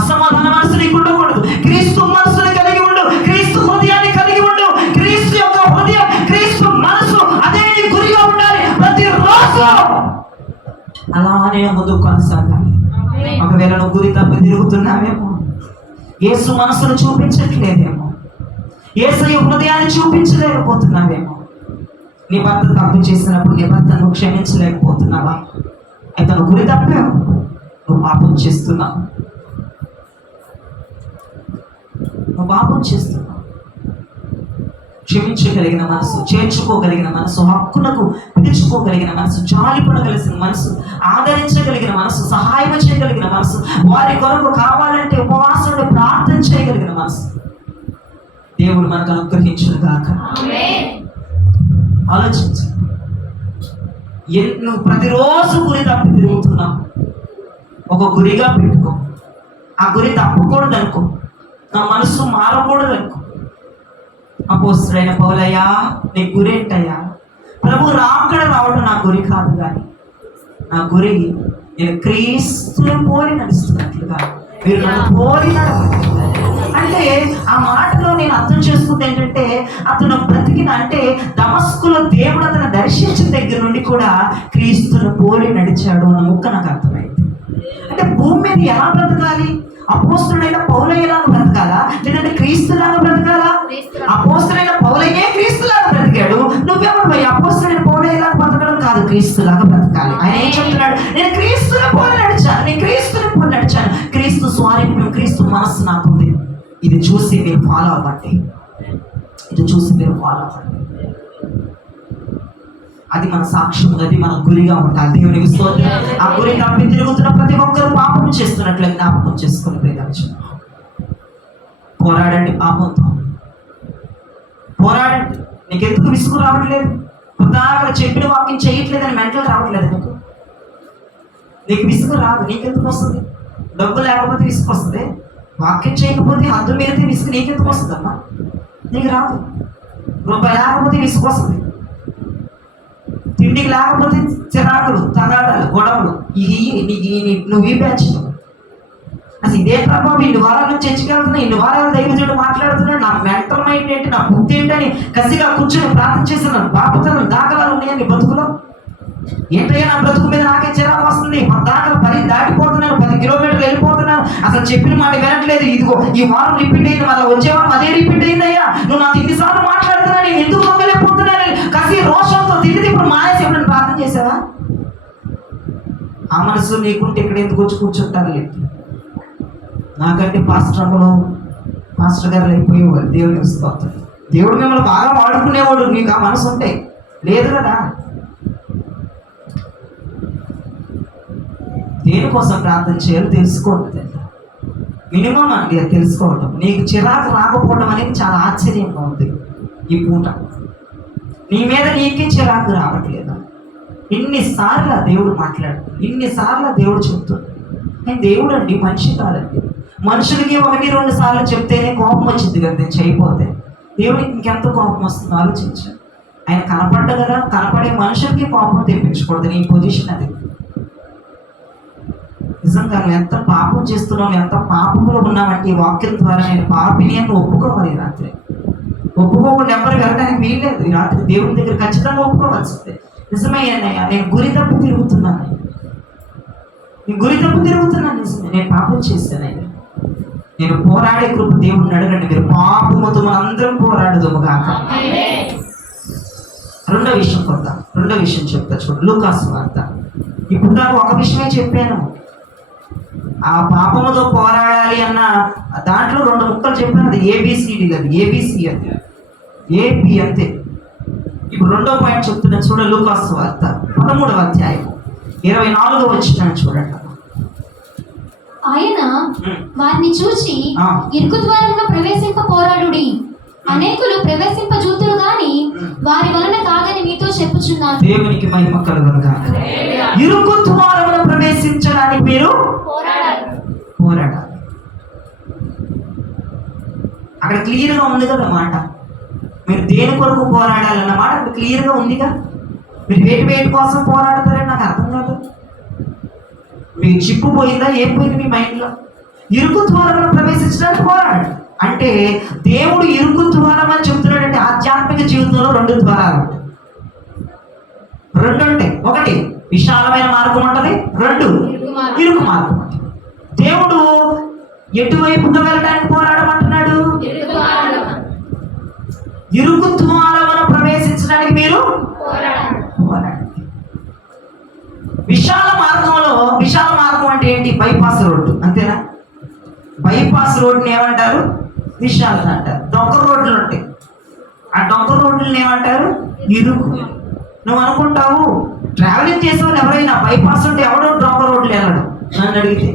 అసమాధాన మనసు నీకు ఉండకూడదు. క్రీస్తు మనసుని కలిగి ఉండు, క్రీస్తు హృదయాన్ని కలిగి ఉండు, క్రీస్తు యొక్క హృదయం, క్రీస్తు మనసు అదే నీ గురిగా ఉండాలి ప్రతిరోజు. అలానే ముందు కొనసాగాలి. ఒకవేళ నువ్వు గురి తప్పి తిరుగుతున్నావేమో, యేసు మనసును చూపించట్లేదేమో, యేసయ్య హృదయాన్ని చూపించలేకపోతున్నావేమో, నీ భర్త తప్పు చేసినప్పుడు నీ భర్త నువ్వు క్షమించలేకపోతున్నావా? అయితే నువ్వు గురి తప్పావు, నువ్వు పాపం చేస్తున్నావు, నువ్వు పాపం చేస్తున్నావు. క్షమించగలిగిన మనసు, చేర్చుకోగలిగిన మనసు, హక్కులకు పిలుచుకోగలిగిన మనసు, జాలిపడగలిగిన మనసు, ఆదరించగలిగిన మనసు, సహాయం చేయగలిగిన మనసు, వారి కొరకు కావాలంటే ఉపవాసంలో ప్రార్థన చేయగలిగిన మనసు దేవుడు మనకు అనుగ్రహించును గాక. ఆలోచించు, నువ్వు ప్రతిరోజు గురి తప్పి తిరుగుతున్నావు, ఒక గురిగా పెట్టుకో. ఆ గురి తప్పకూడదు అనుకో, నా మనసు మారకూడదు అనుకో. అపోస్తలుడైన పౌలయ్యా నీ గురి ఏంటయ్యా? ప్రభు రాకడ రావడం నా గురి కాదు, కానీ నా గురి నేను క్రీస్తుని పోలి నడుస్తున్నట్లుగా మీరు నన్ను పోలి నడవాలి. అంటే ఆ మాటలో నేను అర్థం చేసుకుంది ఏంటంటే, అతను బ్రతికిన అంటే దమస్కులో దేవుడు అతను దర్శించిన దగ్గర నుండి కూడా క్రీస్తుని పోలి నడిచాడు అన్న ముక్క నాకు అర్థమైంది. అంటే భూమి మీద ఎలా బ్రతకాలి? అపోస్తలుడైన పౌలయ్యలాగా బ్రతకాలా, లేదంటే క్రీస్తులాగా బ్రతకాలా? అపోస్తలుడైన పౌలయ్యే క్రీస్తులాగా బ్రతికాడు, నువ్వెవరు పోయి అపోస్తలుడైన పౌలయ్యలాగా బ్రతకడం కాదు, క్రీస్తులాగా బ్రతకాలి. ఆయన ఏం చెప్తున్నాడు? నేను క్రీస్తుని పోలి నడిచాను, నేను క్రీస్తుని పోలి నడిచాను, క్రీస్తు స్వారూప్యం, క్రీస్తు మనస్సు నాకుంది. ఇది చూసి మీరు ఫాలో అవ్వండి, ఇది చూసి మీరు ఫాలో అవ్వండి. అది మన సాక్ష్యం, అది మన గురిగా ఉండాలి. దేవునికి స్తోత్రం. ఆ గురి తప్పి తిరుగుతున్న ప్రతి ఒక్కరు పాపం చేస్తున్నట్లు జ్ఞాపకం చేసుకుని పోరాడండి, పాపంతో పోరాడండి. నీకెందుకు విసుగు రావట్లేదు? కొత్తగా చెప్పిన వాక్యం చేయట్లేదని మెంటల్ రావట్లేదు నీకు విసుగు రాదు. నీకెందుకు వస్తుంది? డబ్బు లేకపోతే విసుగు వస్తుంది, వాక్యం చేయకపోతే హద్దు మీరితే విసుగు నీకెందుకు వస్తుంది అమ్మా? నీకు రాదు. రూపాయి లేకపోతే విసుగు వస్తుంది, తిండికి లేకపోతే చిరాకులు, తగాడాలు, గొడవలు. నువ్వు ఈ బ్యాచ్ అసలు ఇదే ప్రభావం. ఇన్ని వారాల నుంచి చర్చకెళ్తున్నా, ఇన్ని వారాలు దైవజనుడు మాట్లాడుతున్నాడు, నా మెంటల్ మైండ్ ఏంటి, నా బుద్ధి ఏంటని కసిగా కూర్చొని ప్రార్థన చేస్తున్నాను. బాపుతనం దాఖలాలు ఉన్నాయని బ్రతుకులో ఏంటయ్యా? నా బ్రతుకు మీద నాకే చిరాకు వస్తుంది, మా దాఖలు 10 దాటిపోతున్నాను, 10 కిలోమీటర్లు వెళ్ళిపోతున్నాను, అసలు చెప్పిన మాట వినట్లేదు. ఇదిగో ఈ వారం రిపీట్ అయింది, మళ్ళీ వచ్చే వారం అదే రిపీట్ అయిందయ్యా. నువ్వు నాకు ఇన్నిసార్లు మాట్లాడుతున్నా, నేను ఎందుకు దొంగలేకపోతున్నాను కసి రోషంతో తిరిగి ఇప్పుడు మానేసి ఎప్పుడైనా ప్రార్థన చేసావా? ఆ మనసు నీకుంటే ఇక్కడ ఎందుకు వచ్చి కూర్చుంటారు? నాకంటే పాస్టర్ గారు అయిపోయేవారు. దేవుడిని స్తోత్రం. దేవుడు మిమ్మల్ని బాగా వాడుకునేవాడు, నీకు ఆ మనసు ఉంటే. లేదు కదా. దేనికోసం ప్రార్థన చేయాలో తెలుసుకోండి. మినిమం అండి అది తెలుసుకోవడం. నీకు చిరాకు రాకపోవడం అనేది చాలా ఆశ్చర్యంగా ఉంది. ఈ పూట నీ మీద నీకే చిరాకు రావట్లేదు. ఇన్నిసార్లు దేవుడు మాట్లాడుతుంది, ఇన్నిసార్లు దేవుడు చెప్తుంది. నేను దేవుడు అండి, మనిషి కాదండి. మనుషులకి 1-2 సార్లు చెప్తేనే కోపం వచ్చింది కదా, నేను చేయకపోతే దేవునికి ఇంకెంత కోపం వస్తుందో ఆలోచించు. ఆయన కనపడ్డ కదా, కనపడే మనుషులకి కోపం తెప్పించకూడదు. నీ పొజిషన్ అది. నిజంగా నువ్వు ఎంత పాపం చేస్తున్నావు, ఎంత పాపంలో ఉన్నావంటే ఈ వాక్యం ద్వారా నేను పాపిని అని ఒప్పుకోవాలి. ఈ రాత్రి ఒప్పుకోకుండా ఎవరు వెళ్ళడానికి వీల్లేదు. ఈ రాత్రి దేవుని దగ్గర ఖచ్చితంగా ఒప్పుకోవాల్సిందే. నిజమయ్యానయ్యా, నేను గురి తప్పు తిరుగుతున్నాను, నిజమే, నేను పాపం చేశానయ్యా, నేను పోరాడే కృప దేవుడిని అడగండి. మీరు పాపముతో అందరం పోరాడదుము కాక. రెండో విషయం చెప్తా చూడు, లూకాసు వార్త. ఇప్పుడు నాకు ఒక విషయమే చెప్పాను. ఆ పాపముతో పోరాడాలి అన్న దాంట్లో 2 ముక్కలు చెప్పాను. అది ఏబిసిడి, అది ఏబిసి, అది ఏపి అంతే. ఇప్పుడు రెండో పాయింట్ చెప్తున్నాను చూడ, లూకాసు వార్త 13వ అధ్యాయం 24వ వచనం చూడండి. ఆయన వారిని చూసి ఇరుకు ద్వారంలో ప్రవేశింప పోరాడుడి, అనేకులు ప్రవేశింప చూతురు గాని వారి వలన కాదని మీతో చెప్పుచున్నాను. దేవునికి మహిమ కలుగును గాక. ఇరుకు ద్వారములో ప్రవేశించడానికి మీరు పోరాడాలి. అక్కడ క్లియర్గా ఉంది కదా మాట. మీరు దేని కొరకు పోరాడాలన్న మాట అక్కడ క్లియర్గా ఉందిగా. మీరు వేటి కోసం పోరాడతారని నాకు అర్థం కాదు. మీకు చిప్పు పోయిందా, ఏం పోయింది మీ మైండ్లో? ఇరుకు ద్వారంలో ప్రవేశించడానికి పోరాడు అంటే దేవుడు ఇరుకు ద్వారం అని చెప్తున్నాడంటే ఆధ్యాత్మిక జీవితంలో 2 ద్వారాలు ఉంటాయి. 2 ఉంటాయి. 1 విశాలమైన మార్గం ఉంటుంది, 2 ఇరుకు మార్గం ఉంటుంది. దేవుడు ఎటువైపుగా వెళ్ళడానికి పోరాడమంటున్నాడు? ఇరుకు ద్వారమును ప్రవేశించడానికి మీరు పోరాడండి. విశాల మార్గం అంటే ఏంటి? బైపాస్ రోడ్డు, అంతేనా? బైపాస్ రోడ్ని ఏమంటారు? విశాలం అంటారు. డొంక రోడ్లు ఉంటాయి, ఆ డొంక రోడ్లను ఏమంటారు? ఇరుకు. నువ్వు అనుకుంటావు ట్రావెలింగ్ చేసేవాళ్ళు ఎవరైనా బైపాస్ ఉంటే ఎవడో డొంక రోడ్లు వెళ్ళడు. నన్ను అడిగితే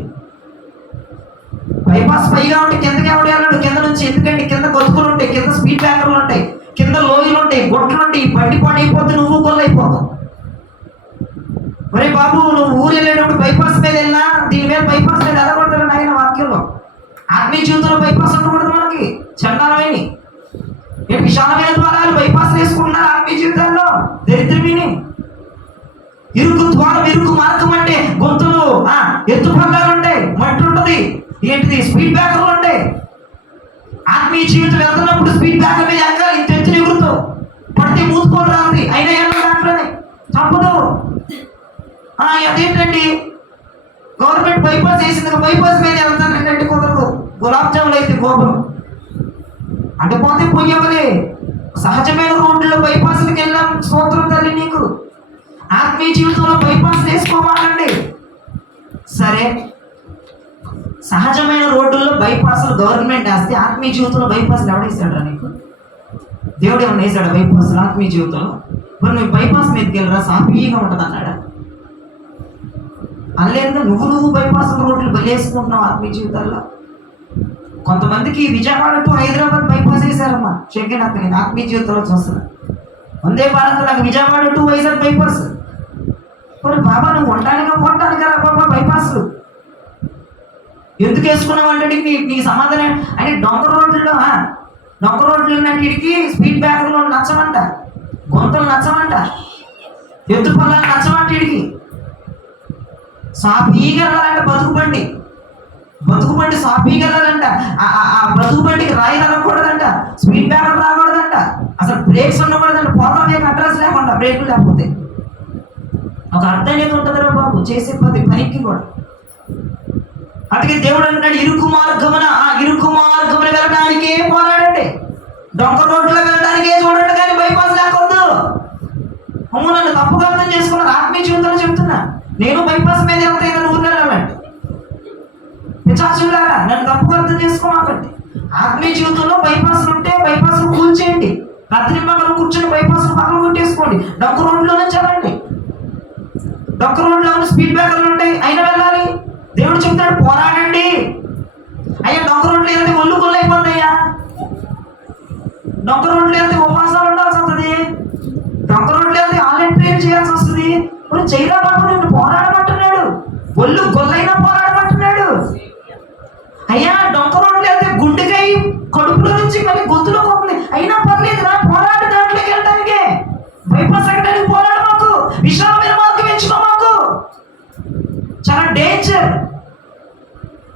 బైపాస్ పైగా ఉంటే కిందకి ఎవడు వెళ్ళడు కింద నుంచి. ఎందుకంటే కింద గొతుకులు ఉంటాయి, కింద స్పీడ్ బ్రేకర్లు ఉంటాయి, కింద లోయలు ఉంటాయి, గుట్టలు ఉంటాయి. బండి పాడైపోతే నువ్వు గొల్లైపోతావు. ఒరే బాబు, నువ్వు ఊరు వెళ్ళేటప్పుడు బైపాస్ మీద వెళ్ళినా దీని మీద బైపాస్ మీద వెళ్ళకూడదు ఆయన వాక్యంలో. ఆత్మీయ జీవితంలో బైపాస్ ఉండకూడదు. మనకి చండాలమైన విశాలమైన ద్వారాలు బైపాస్ వేసుకుంటున్నారు ఆత్మీయ జీవితాల్లో. దరిద్రమీని ఇరుకు ద్వారం, ఇరుకు మార్గం అంటే గొంతులు, ఎత్తు పగ్గాలు ఉంటాయి, మట్టి ఉంటుంది, ఏంటిది స్పీడ్ బ్రేకర్లు ఉంటాయి. ఆత్మీయ జీవితం వెళ్తున్నప్పుడు స్పీడ్ బ్రేకర్ మీద ఎక్కాలి, ఇంత ఎత్తున ఎగురుతావు, పడితే మూసుకోవాలి రాంది. అయినా ఏమన్నా దాంట్లోనే తప్పదు. అదేంటండి గవర్నమెంట్ బైపాస్ వేసింది, బైపాస్ మీద వెళ్తాను ఏంటంటే కుదరదు. గులాబ్ జాములు అయితే గోపురం అంటే పోతే పోయేవలే. సహజమైన రోడ్లలో బైపాస్లకు వెళ్ళాం. స్తోత్రం తల్లి నీకు. ఆత్మీయ జీవితంలో బైపాస్ వేసుకోవాలండి. సరే, సహజమైన రోడ్డుల్లో బైపాస్లు గవర్నమెంట్ వేస్తే ఆత్మీయ జీవితంలో బైపాస్లు ఎవడేసాడు నీకు? దేవుడు ఏమన్నా వేసాడు బైపాస్లు ఆత్మీయ జీవితంలో? మరి నువ్వు బైపాస్ మీదకి వెళ్ళరా, సాఫీగా ఉంటుంది అన్నాడా? అనలేదుగా. నువ్వు బైపాస్ రోడ్లు బలివేసుకుంటున్నావు ఆత్మీయ జీవితాల్లో. కొంతమందికి విజయవాడ టు హైదరాబాద్ బైపాస్ వేసారమ్మా. చెక్కిన నేను ఆత్మీయ జీవితంలో చూస్తున్నా. వందే భారత్ నాకు విజయవాడ టు వైజాగ్ బైపాస్. మరి బాబా నువ్వు ఉండడానికి కదా బాబా బైపాస్ ఎందుకు వేసుకున్నావు అంటే నీ సమాధానం అంటే డొంక రోడ్లలో స్పీడ్ బ్రేకర్లు నచ్చమంట, గొంతులు నచ్చమంట, ఎత్తు పొలాలు నచ్చమంట. వీడికి సాఫీగా వెళ్ళాలంటే బతుకుబండి సాఫీగా వెళ్ళాలంట. ఆ బతుకుబండికి రాయి రాకూడదంట, స్పీడ్ బ్రేకర్ రాకూడదంట, అసలు బ్రేక్స్ ఉండకూడదంట. పోతానే అడ్రస్ లేకుండా బ్రేకులు లేకపోతే ఒక అర్థం అనేది ఉంటుందిరా బాబు చేసే పనికి కూడా. అందుకే దేవుడు అంటున్నాడు ఇరుకు మార్గమున వెళ్ళడానికే పోరాడండి. డొంక రోడ్లో వెళ్ళడానికే చూడండి, కానీ బైపాస్ లేకూడదు. అమ్ము నన్ను తప్పుగా అర్థం చేసుకున్నారు. ఆత్మీయ జీవితంలో చెప్తున్నా, నేను బైపాస్ మీద వెళ్తే ఊర్లో వెళ్ళాలండి. పిచ్చాచులారా నన్ను తప్పుగా అర్థం చేసుకోమాకండి. ఆత్మీయ జీవితంలో బైపాస్లు ఉంటే బైపాస్ కూల్చేయండి. రాత్రి పగలు కూర్చొని బైపాస్ పగలు కొట్టేసుకోండి. డొంక రోడ్లోనే చల్లండి. డొంక రోడ్లో స్పీడ్ బ్రేకర్లు ఉంటాయి, అయినా వెళ్ళాలి. దేవుడు చెప్తాడు పోరాడండి. అయ్యా డొంక రోడ్లు వెళ్తే ఒళ్ళు కొల్లు అయిపోతుంది. అయ్యా డొంక రోడ్లు వెళ్తే ఉపవాసాలు ఉండాల్సి వస్తుంది. డొంక రోడ్లు వెళ్తే ఆన్లైన్ ప్రేయర్ చేయాల్సి వస్తుంది. మరి చైనా బాబు నిన్ను పోరాడమంటున్నాడు, ఒళ్ళు గొల్లైనా పోరాడమంటున్నాడు. అయ్యా గుండెకాయ కడుపులో నుంచి మరి గొంతులోకి వస్తుంది, అయినా పర్లేదురా పోరాడు, దాంట్లోకి వెళ్ళడానికి బైపాస్ ఎక్కడానికి పోరాడు, మాకు విశాలమైన మార్గం ఎంచుకో, మాకు చాలా డేంజర్.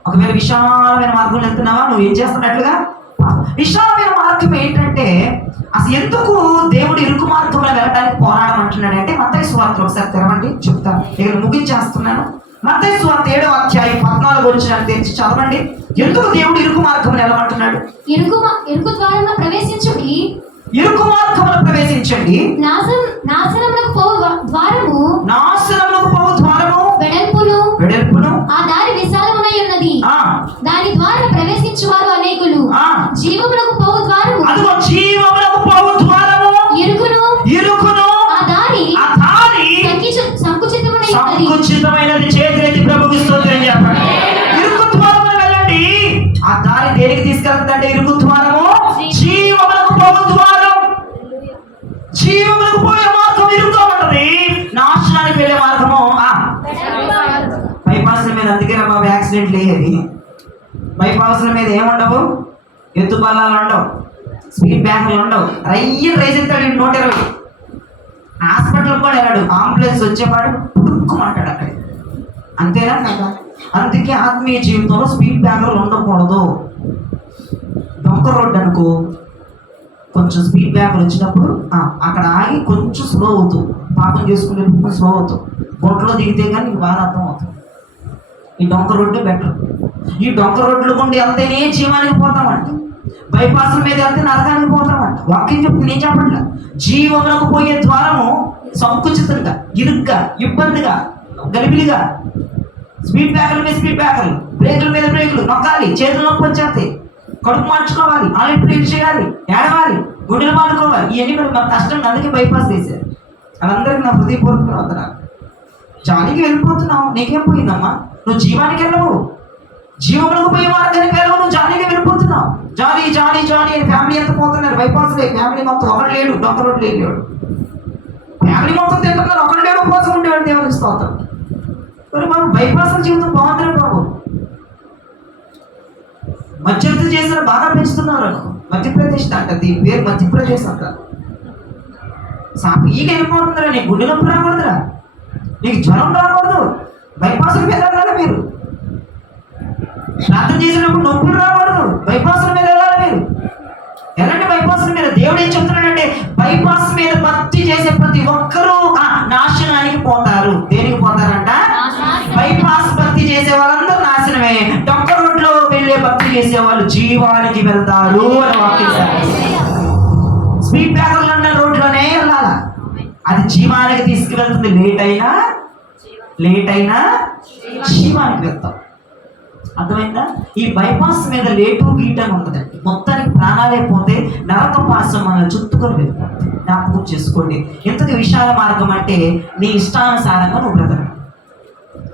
ఒకవేళ విశాలమైన మార్గంలో వెళ్తున్నావా, నువ్వు ఏం చేస్తున్నట్లుగా? విశాలమైన మార్గం ఏంటంటే అసలు ఎందుకు దేవుడు ఇరుకు మార్గంలో వెళ్ళడానికి పోరాడమంటున్నాడు అంటే, మత్తయి సువార్త ఒకసారి తెరవండి, చెప్తాను, ఇక్కడ ముగించేస్తున్నాను. మత్తయి సువార్త 7వ అధ్యాయం 14 వచనాన్ని తెరిచి చదవండి. ఎందుకు దేవుడు ఇరుకు మార్గంలో వెళ్ళమంటున్నాడు? ఇరుకు ద్వారంలో ప్రవేశించుడి, ఇరుకు మార్గంలో ప్రవేశించండి, నాశనమునకు పోవు ద్వారము, నాశనమునకు పోవు ద్వారము వెడల్పును ఆ దారి విశాలమునై ఉన్నది, దాని ద్వారా ప్రవేశించువారు అనేకులు. జీవమునకు పోవు ద్వారము, అదిగో జీవమునకు పోవు ద్వారము ఇరుకును ఆ దారి సంకుచితమైనది. చేతులెత్తి ప్రభువుకి స్తోత్రం చెప్పండి. ఇరుకు ద్వారమున వెళ్ళండి. ఆ దారి దేనికి తీసుకెళ్తుందంటే, ఇరుకు ద్వారము జీవమునకు పోవు ద్వారం. జీవమునకు పోయే మార్గం ఇరుగ్గా ఉంటది, నాశనానికి వెళ్ళే మార్గము బైపాస్ల మీద. అందుకే బాబు యాక్సిడెంట్లు అయ్యేది. బైపాస్ల మీద ఏముండవు, ఎత్తు బలాలు ఉండవు, స్పీడ్ బ్రేకర్లు ఉండవు. రైస్ ఎత్తాడు 120. హాస్పిటల్ కూడా వెళ్ళాడు, అంబులెన్స్ వచ్చేవాడు పుడుక్కుమంటాడు అక్కడ. అంతేనా కదా? అందుకే ఆత్మీయ జీవితంలో స్పీడ్ బ్రేకర్లు ఉండకూడదు. డొంక రోడ్డు అనుకో, కొంచెం స్పీడ్ బ్రేకర్ వచ్చినప్పుడు అక్కడ ఆగి కొంచెం స్లో అవుతావు, పాపం చేసుకునే స్లో అవుతావు. బొట్లో దిగితే కానీ నీకు బాగా అర్థం అవుతుంది. ఈ డొంక రోడ్డు బెటర్. ఈ డొంక రోడ్లు గుండి వెళ్తేనే జీవానికి పోతామంట, బైపాస్ మీద వెళ్తే నరకానికి పోతామంట. వాక్యం చెప్తే నేను చెప్పట్లా. జీవమునకు పోయే ద్వారము సంకుచితంగా, ఇరుగ్గా, ఇబ్బందిగా, గలిబిలిగా, స్పీడ్ బ్రేకర్ల మీద స్పీడ్ బ్రేకర్లు, బ్రేకుల మీద బ్రేకులు నొక్కాలి, చేతులు నొప్పి వచ్చేస్తాయి, కడుపు మార్చుకోవాలి, ఆయిల్ ప్లేట్ చేయాలి, ఏడవాలి, గుండెలు మానుకోవాలి. ఇవన్నీ మరి మన కష్టం. అందుకే బైపాస్ చేశారు. వాళ్ళందరికీ నా హృదయపూర్వక వందనాలు. జాలికి వెళ్ళిపోతున్నావు, నీకేం పోయిందమ్మా? నువ్వు జీవానికి వెళ్ళవు, జీవములకు పోయే మార్గానికి వెళ్ళవు, నువ్వు జాలీగా వెళ్ళిపోతున్నావు. జాలీ జాలీ జాలీ అని ఫ్యామిలీ ఎంత పోతున్నారు బైపాస్ లే. ఫ్యామిలీ మొత్తం ఒకటి లేడు, డొంక రోడ్డు లేడు. ఫ్యామిలీ మొత్తం తింటున్నారు, ఒకటి లేడు, ఉపవాసం ఉండేవాడు. దేవునికి స్తోత్రం. మరి బాబు బైపాస్ జీవితం బాగుంటుంది బాబు. మధ్యప్రదేశ్ చేసిన బాగా పెంచుతున్నారు. మధ్యప్రదేశ్ అంట, దీని పేరు మధ్యప్రదేశ్ అంట. ఈగ వెళ్ళిపోతుందిరా, నీకు గుండె నొప్పి రాకూడదురా, నీకు జ్వరం రాకూడదు. బైపాసుల మీద వెళ్ళాలి మీరు. ప్రార్థన చేసినప్పుడు నొప్పులు రాకూడదు, బైపాసుల మీద వెళ్ళాలి మీరు. ఎలాంటి బైపాసుల మీద? దేవుడు ఏం చెప్తున్నాడంటే, బైపాస్ మీద భక్తి చేసే ప్రతి ఒక్కరూ నాశనానికి పోతారు. దేనికి పోతారంట? బైపాస్ భక్తి చేసే వాళ్ళందరూ నాశనమే. డొంక రోడ్లో వెళ్ళే భక్తి చేసే వాళ్ళు జీవానికి వెళ్తారు అని వాక్యం. స్పీడ్ బ్రేకర్లు ఉన్న రోడ్లోనే వెళ్ళాలా, అది జీవానికి తీసుకువెళ్తుంది. లేట్ అయినా జీవానికి వెళ్తాం. అర్థమైందా? ఈ బైపాస్ మీద లేటు గీట్ అని ఉంటుందండి. మొత్తానికి ప్రాణాలే పోతే నరక పాసం మనల్ని చుట్టుకొని వెళ్ళిపోతుంది. జ్ఞాపకం చేసుకోండి. ఇంతటి విశాల మార్గం అంటే నీ ఇష్టానుసారంగా నువ్వు బ్రతక.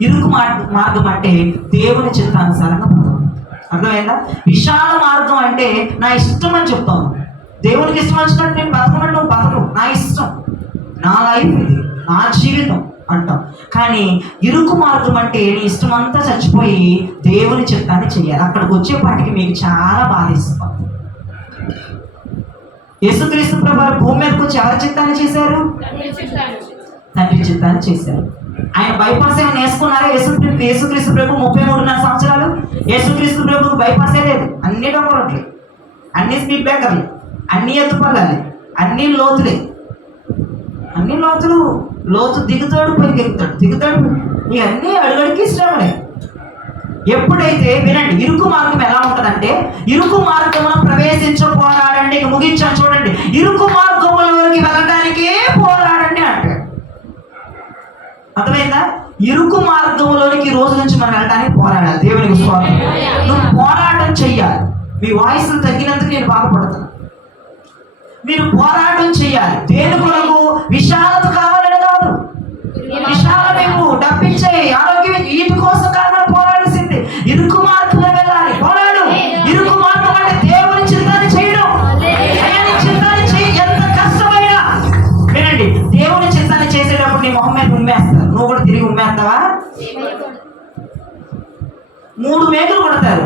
ఇరుకు మార్గం అంటే దేవుని చిత్తానుసారంగా బ్రతక. అర్థమైందా? విశాల మార్గం అంటే నా ఇష్టం అని చెప్తాను. దేవునికి ఇష్టం వచ్చినట్టు నేను బతకమంటే నువ్వు బతకు, నా ఇష్టం, నా లైఫ్ ఇది, నా జీవితం అంటాం. కానీ ఇరుకు మార్గం అంటే నీ ఇష్టం అంతా చచ్చిపోయి దేవుని చిత్తాన్ని చెయ్యాలి. అక్కడికి వచ్చేపాటికి మీకు చాలా బాధిస్తుంది. యేసుక్రీస్తు ప్రభువు భూమి మీదకి వచ్చి ఎవరి చిత్తాన్ని చేశారు? తండ్రి చిత్తాన్ని చేశారు. ఆయన బైపాస్ ఏమైనా వేసుకున్నారా? యేసుక్రీస్తు ప్రభు 33.5 సంవత్సరాలు యేసుక్రీస్తు ప్రభు బైపాసే లేదు. అన్ని డొంకరోట్లే, అన్ని స్పీడ్ బ్రేకర్లు, అన్ని ఎత్తుపల్లాలి, అన్ని లోతులే. అన్ని లోతు దిగుతాడు, పైకి దిగుతాడు. ఇవన్నీ అడుగడికి శ్రమలే. ఎప్పుడైతే వినండి, ఇరుకు మార్గం ఎలా ఉంటుందంటే, ఇరుకు మార్గంలో ప్రవేశించపోరాడండి. ఇక ముగించాను చూడండి. ఇరుకు మార్గంలోకి వెళ్ళడానికే పోరాడండి అంటే అర్థమైందా? ఇరుకు మార్గంలోనికి రోజు నుంచి మనం వెళ్ళడానికి పోరాడాలి. దేవునికి స్వాగతం. నువ్వు పోరాటం చెయ్యాలి. మీ వాయిస్లు తగ్గినందుకు నేను బాధపడుతున్నాను. మీరు పోరాటం చేయాలి. దేని కొరకు? విశాలత కావాలని కాదు. విశాలమేమో డబ్బిచ్చే ఆరోగ్యం వీటి కోసం కావాలని పోరాడాల్సింది. ఇరుకు మార్గంలో వెళ్ళాలి, పోరాడు. ఇరుకు మార్గం అంటే దేవుని చిత్తాన్ని చేయడం. ఆయన చిత్తాన్ని చేయి, ఎంత కష్టమైనా. వినండి, దేవుని చిత్తాన్ని చేసేటప్పుడు నీ మొహం మీద ఉమ్మేస్తారు. నువ్వు కూడా తిరిగి ఉమ్మేస్తావా? 3 మేకలు కొడతారు.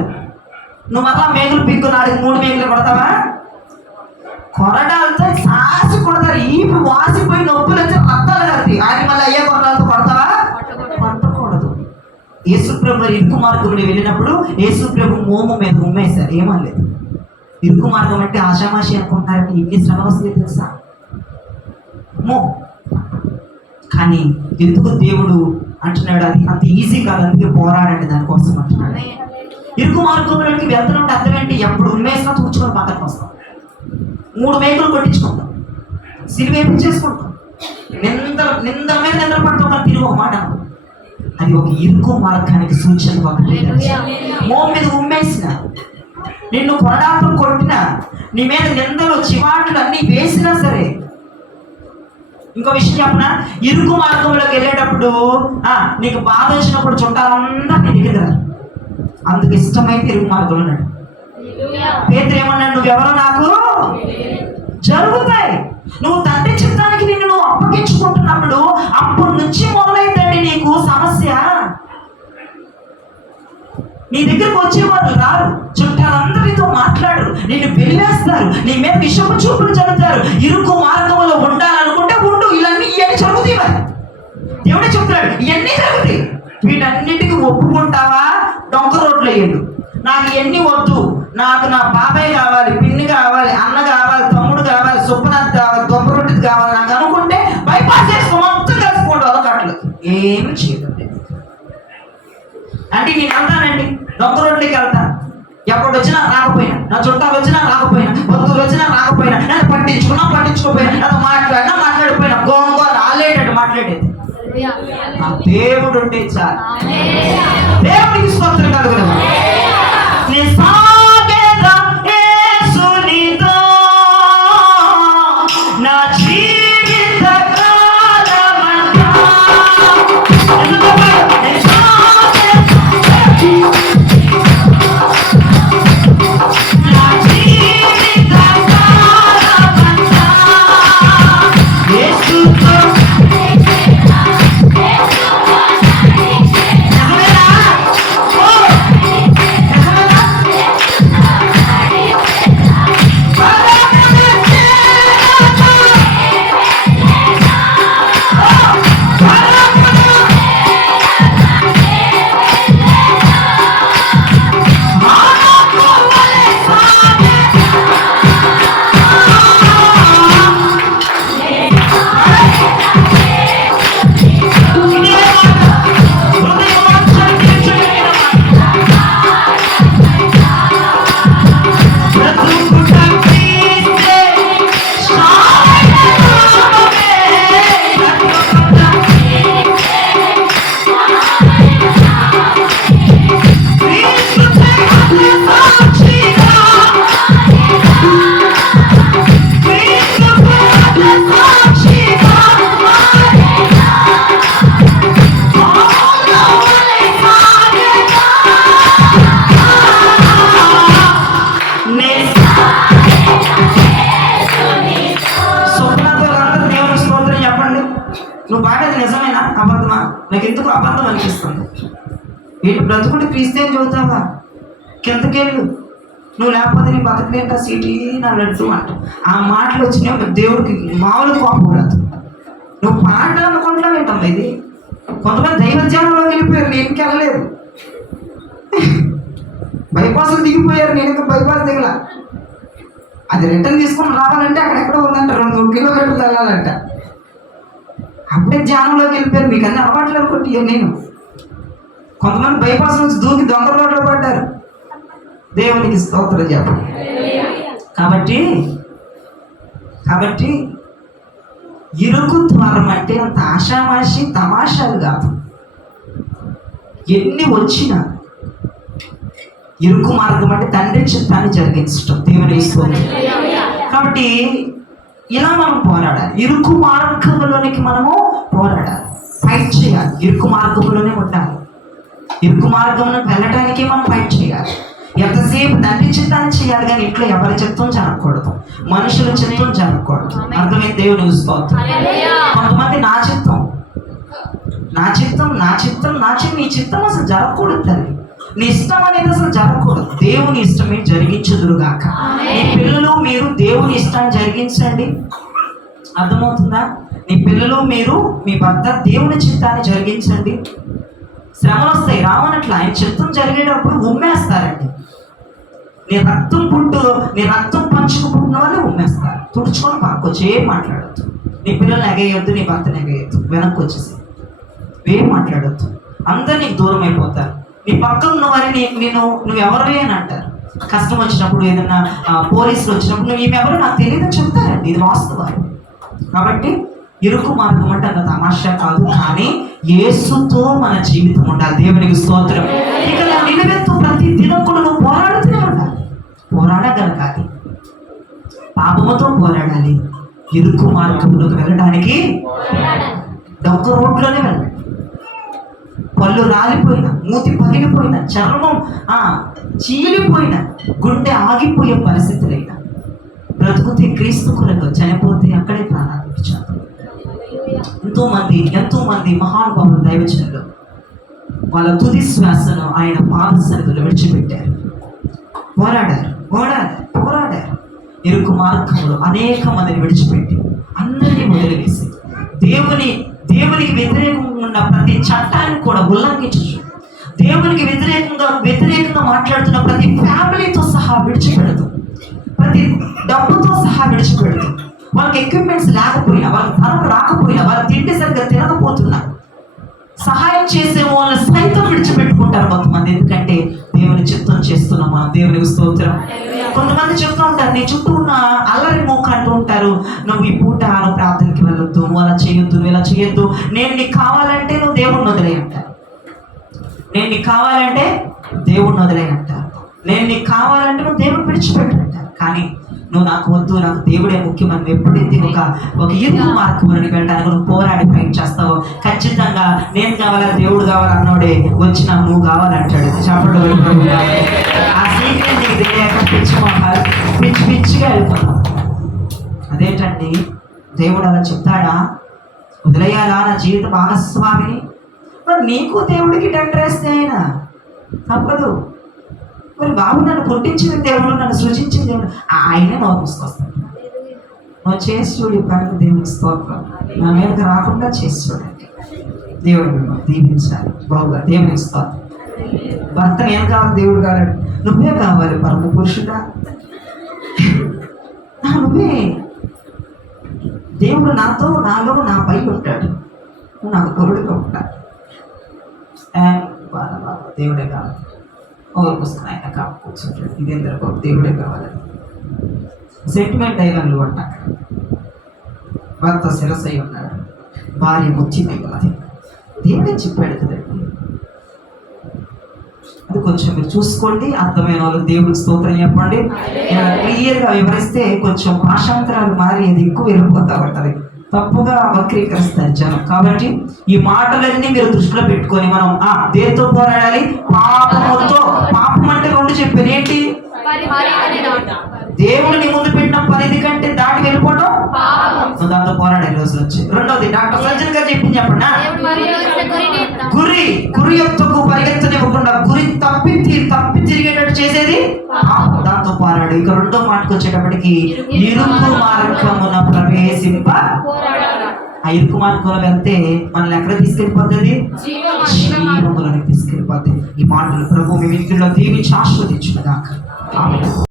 నువ్వు మళ్ళా మేకులు పిక్కు నాడికి 3 మేకులు కొడతావా? కొరడాలతో సాసి కొడతారు. ఈపి వాసిపోయి నొప్పులు వచ్చి రక్తాలు కడతాయి. ఆయన మళ్ళీ అయ్యే కొరడాలతో కొడతావా? కొట్టకూడదు. యేసుప్రభు ఇరుకు మార్గంలో వెళ్ళినప్పుడు యేసుప్రభు మోము మీద ఉమ్మేశారు. ఏమనలేదు. ఇరుకు మార్గం అంటే ఆషామాషి అనుకుంటారంటే ఎన్ని శ్రమ వస్తుంది తెలుసా? కానీ ఎందుకు దేవుడు అంటున్నాడు అది అంత ఈజీ కాదు, అందుకే పోరాడండి దానికోసం అంటున్నాడు. ఇరుకు మార్గంలోకి వెళ్తున్నట్టు అర్థం ఏంటి? ఎప్పుడు ఉమ్మేసినా తూర్చుకొని పక్కకు వస్తాం, 3 మేకులు కొట్టించుకుంటాం, సిలివేపించేసుకుంటాం, నిందల మీద నిందలు పడతాం. కానీ తిరిగి ఒక మాట అది ఒక ఇరుకు మార్గానికి సూచన. మోం మీద ఉమ్మేసిన, నిన్ను కొరడాతో కొట్టినా, నీ మీద నిందలు చివాట్లు అన్నీ వేసినా సరే. ఇంకో విషయం చెప్పనా, ఇరుకు మార్గంలోకి వెళ్ళేటప్పుడు నీకు బాధ వచ్చినప్పుడు చుట్టాలంతా నీ దగ్గర రారు. అందుకు ఇష్టమైతే ఇరుకు మార్గంలో ఉన్నాడు. పేతురు ఏమన్నాడు? నువ్వెవరో నాకు జరుగుతాయి. నువ్వు తండ్రి చిత్తానికి నిన్ను నువ్వు అప్పగించుకుంటున్నప్పుడు అప్పటి నుంచి మొదలైందండి నీకు సమస్య. నీ దగ్గరకు వచ్చేవాళ్ళు రారు, చుట్టాలందరితో మాట్లాడు, నిన్ను వెలివేస్తారు, నీ మీద విషపు చూపులు చదువుతారు. ఇరుకు మార్గంలో ఉండాలనుకుంటే ఉండు. ఇవన్నీ జరుగుతాయి. మరి దేవుడే చెప్తున్నాడు ఇవన్నీ జరుగుతాయి. వీటన్నిటికీ ఒప్పుకుంటావా? డొంక రోడ్లు వేయడు. నాకు ఇవన్నీ వద్దు, నాకు నా బాబాయ్ కావాలి, పిన్ని కావాలి, అన్న కావాలి, తమ్ముడు కావాలి, సుప్పనాథ్ కావాలి, దొబ్బ రొట్టెది కావాలి నాకు అనుకుంటే బైపాస్ చేసుకో, మొత్తం కలిసిపోండి అదొకట్లు. ఏమి చేయదు. అంటే నేను వెళ్తానండి, దొంగ రోడ్లకి వెళ్తాను. ఎప్పుడు వచ్చినా రాకపోయినా, నా చుట్టాలు వచ్చినా రాకపోయినా, బంధువులు వచ్చినా రాకపోయినా, నన్ను పట్టించుకోపోయినా, నన్ను మాట్లాడిపోయినా గోంగోలు ఆలేటట్టు మాట్లాడేది. ఆ దేవుడు ఉంటే చాలు. దేవుడికి స్తోత్రం కలుగును. నా జీవిత నాకెందుకు అబద్ధం అనిపిస్తుంది. ఏంటి బ్రతుకుంటే క్రిస్టియన్ చదువుతావా? కిందకెళ్ళు, నువ్వు లేకపోతే నీ బతకలేంట సీటీ నా లడ్డు అంట. ఆ మాటలు వచ్చినావు దేవుడికి మామూలు కోపం రాదు. నువ్వు పాట అనుకుంటావు ఏంటమ్మా ఇది? కొంతమంది దైవజ్ఞానంలో వెళ్ళిపోయారు, నేను వెళ్ళలేదు. బైపాస్లు దిగిపోయారు, నేను ఇంకా బైపాస్ దిగల. అది రిటర్న్ తీసుకొని రావాలంటే అక్కడెక్కడో ఉందంట, 2-3 కిలోమీటర్లు వెళ్ళాలంట. అప్పుడే ధ్యానంలోకి వెళ్ళిపోయారు. మీకు అన్ని అలవాట్లు అనుకుంటే నేను. కొంతమంది బైపాస్ నుంచి దూకి దొంగ రోడ్లో పడ్డారు. దేవునికి స్తోత్రం చెప్పండి. కాబట్టి ఇరుకు ద్వారం అంటే అంత ఆషామాషి తమాషాలు కాదు. ఎన్ని వచ్చినా ఇరుకు మార్గం అంటే తండ్రి చిత్తాన్ని జరిగించడం. దేవునికి స్తోత్రం. కాబట్టి ఇలా మనం పోరాడాలి. ఇరుకు మార్గంలోనికి మనము పోరాడాలి, ఫైట్ చేయాలి. ఇరుకు మార్గంలోనే ఉండాలి. ఇరుకు మార్గంలో వెళ్ళడానికి మనం ఫైట్ చేయాలి. ఎంతసేపు తండ్రి చిత్తాన్ని చేయాలి, కానీ ఇంట్లో ఎవరి చిత్తం జరగకూడదు, మనుషుల చిత్తం జరగకూడదు. అర్థమైంది? దేవుని స్తోత్రం. కొంతమంది నా చిత్తం నీ చిత్తం అసలు జరగకూడదు తల్లి. నీ ఇష్టం అనేది అసలు జరగకూడదు. దేవుని ఇష్టమే జరిగించుదురుగాక. నీ పిల్లలు మీరు దేవుని ఇష్టాన్ని జరిగించండి. అర్థమవుతుందా? నీ పిల్లలు మీరు మీ భర్త దేవుని చిత్తాన్ని జరిగించండి. శ్రమలు వస్తాయి, రావనట్ల ఆయన చిత్తం జరిగేటప్పుడు ఉమ్మేస్తారండి. నీ రక్తం పంచుకు పుట్టిన వాళ్ళు ఉమ్మేస్తారు. తుడుచుకొని పక్కొచ్చి ఏం మాట్లాడద్దు. నీ పిల్లల్ని ఎగేయొద్దు, నీ భర్తను ఎగేయొద్దు, వెనక్కి వచ్చేసి ఏం మాట్లాడొద్దు. అందరు నీకు దూరం అయిపోతారు. నీ పక్కన ఉన్న వారిని నువ్వు ఎవరు అని అంటారు. కష్టం వచ్చినప్పుడు, ఏదన్నా పోలీసులు వచ్చినప్పుడు నువ్వు ఈమె ఎవరు నాకు తెలియదని చెప్తారండి. ఇది వాస్తవాలు. కాబట్టి ఇరుకు మార్గం అంటే అంత తమాషా కాదు, కానీ యేసుతో మన జీవితం ఉండాలి. దేవునికి స్తోత్రం. ఇక నిలబెత్తు ప్రతి దినం కూడా నువ్వు పోరాడుతూనే ఉండాలి. పోరాడగలగాలి, పాపముతో పోరాడాలి. ఇరుకు మార్గంలోకి వెళ్ళడానికి డొక్క రోడ్లోనే వెళ్ళాలి. పళ్ళు రాలిపోయినా, మూతి పగిలిపోయినా, చర్మం చీలిపోయిన, గుండె ఆగిపోయే పరిస్థితులైనా బ్రతుకుతే క్రీస్తు కొరకు, చనిపోతే అక్కడే ప్రాణాలు విడిచారు. ఎంతో మంది మహానుభావులు దైవజనులు వాళ్ళ తుది శ్వాసను ఆయన పాద సన్నిధిలో విడిచిపెట్టారు. పోరాడారు. ఇరుకు మార్గంలో అనేక మందిని విడిచిపెట్టి అందరినీ వదిలివేసి దేవునికి వ్యతిరేకంగా ఉన్న ప్రతి చట్టాన్ని కూడా ఉల్లంఘించు, దేవునికి వ్యతిరేకంగా మాట్లాడుతున్న ప్రతి ఫ్యామిలీతో సహా విడిచిపెడదు, ప్రతి డబ్బుతో సహా విడిచిపెడదు. వాళ్ళకి ఎక్విప్మెంట్స్ లేకపోయినా, వాళ్ళకి ధనం రాకపోయినా, వాళ్ళ తిండి సరిగ్గా తినకపోతున్నా సహాయం చేసే వాళ్ళు సైతం విడిచిపెట్టుకుంటారు కొంతమంది. ఎందుకంటే దేవుని చిత్తం చేస్తున్నాం మనం. దేవునికి స్తోత్రం. కొంతమంది చెప్తూ ఉంటారు, నీ చుట్టూ ఉన్న అల్లరి మోక అంటూ ఉంటారు, నువ్వు ఈ పూట ప్రార్థనకి వెళ్ళొద్దు, నువ్వు అలా చేయొద్దు, నువ్వు ఇలా చేయొద్దు, నేను నీకు కావాలంటే నువ్వు దేవుణ్ణి వదిలే అంటారు. నేను నీకు కావాలంటే దేవుణ్ణి వదిలే అంటారు. నేను నీకు కావాలంటే నువ్వు దేవుని విడిచిపెట్టు అంటారు. కానీ నువ్వు నాకు వద్దు, నాకు దేవుడే ముఖ్యమని ఎప్పుడైతే ఒక ఇరుకు మార్గంలోకి వెళ్ళడానికి నువ్వు పోరాడి ఫైట్ చేస్తావో, ఖచ్చితంగా నేను కావాలా దేవుడు కావాలన్నోడే వచ్చినా నువ్వు కావాలంటాడు. చెప్పడం ఆ సీక్రెట్ నీకు తెలియక పిచ్చిగా వెళ్ళిపోతావు. అదేంటండి, దేవుడు అలా చెప్తాడా? వదిలేయాలా నా జీవిత భాగస్వామిని? మరి నీకు దేవుడికి టెంటరేస్తే అయినా తప్పదు. మరి బాబు నన్ను పుట్టించిన దేవుడు, నన్ను సృజించిన దేవుడు, ఆయనే నోరు మూసుకొస్తాడు. నువ్వు చేసి చూడు పని. దేవునికి స్తోత్రం. నా మీదకి రాకుండా చేసి చూడండి. దేవుడు మిమ్మల్ని దీవించాలి. బాగుగా దేవునికి స్తోత్రం. భర్తను ఏం కావాలి? దేవుడు కావాలి. నువ్వే కావాలి పరమ పురుషుడా. నువ్వే. దేవుడు నాలో నాపై ఉంటాడు. నువ్వు నాకు తోడుగా ఉంటాడు. దేవుడే కావాలి. ఓవర్ పుస్తకం ఆయన కూర్చుంటాడు. ఇదేందరూ బాబు, దేవుడే కావాలని సెంటిమెంట్ అయినలు అంట. భర్త శిరసై ఉన్నాడు, భార్య ముత్యమై ఉన్నది. దేవుడే చెప్పాడు కదండి. అది కొంచెం మీరు చూసుకోండి. అర్థమైన వాళ్ళు దేవుడికి స్తోత్రం చెప్పండి. క్లియర్గా వివరిస్తే కొంచెం భాషాంతరాలు మారి అది ఎక్కువ వెళ్ళిపోతా ఉంటుంది, తప్పుగా వక్రీకరిస్తారు జనం. కాబట్టి ఈ మాటలన్నీ మీరు దృష్టిలో పెట్టుకొని మనం దేంతో పోరాడాలి? పాపముతో. పాపం అంటే రెండు చెప్పాను. ఏంటి? దేవుడిని ముందు పెట్టిన పరిధి కంటే దాటి వెళ్ళిపోవడం, దాంతో పోరాడే రోజులు వచ్చాయి. రెండోది డాక్టర్ సజ్జన్ గారు చెప్పింది చెప్పండి. గురి యొక్కకు పరిగెత్తనివ్వకుండా గురి తప్పి తిరిగేటట్టు చేసేది దాంతో పోరాడు. ఇక రెండో మాటకు వచ్చేటప్పటికి ఇరుకు మార్గమున ప్రవేశింప. ఆ ఇరుకు మార్గంలో వెళ్తే మనల్ని ఎక్కడ తీసుకెళ్ళిపోతుంది? జీవములోకి తీసుకెళ్ళిపోతుంది. ఈ మాటలు ప్రభు మీ ఇంటిలో దీవించి ఆస్వాదించుగాక.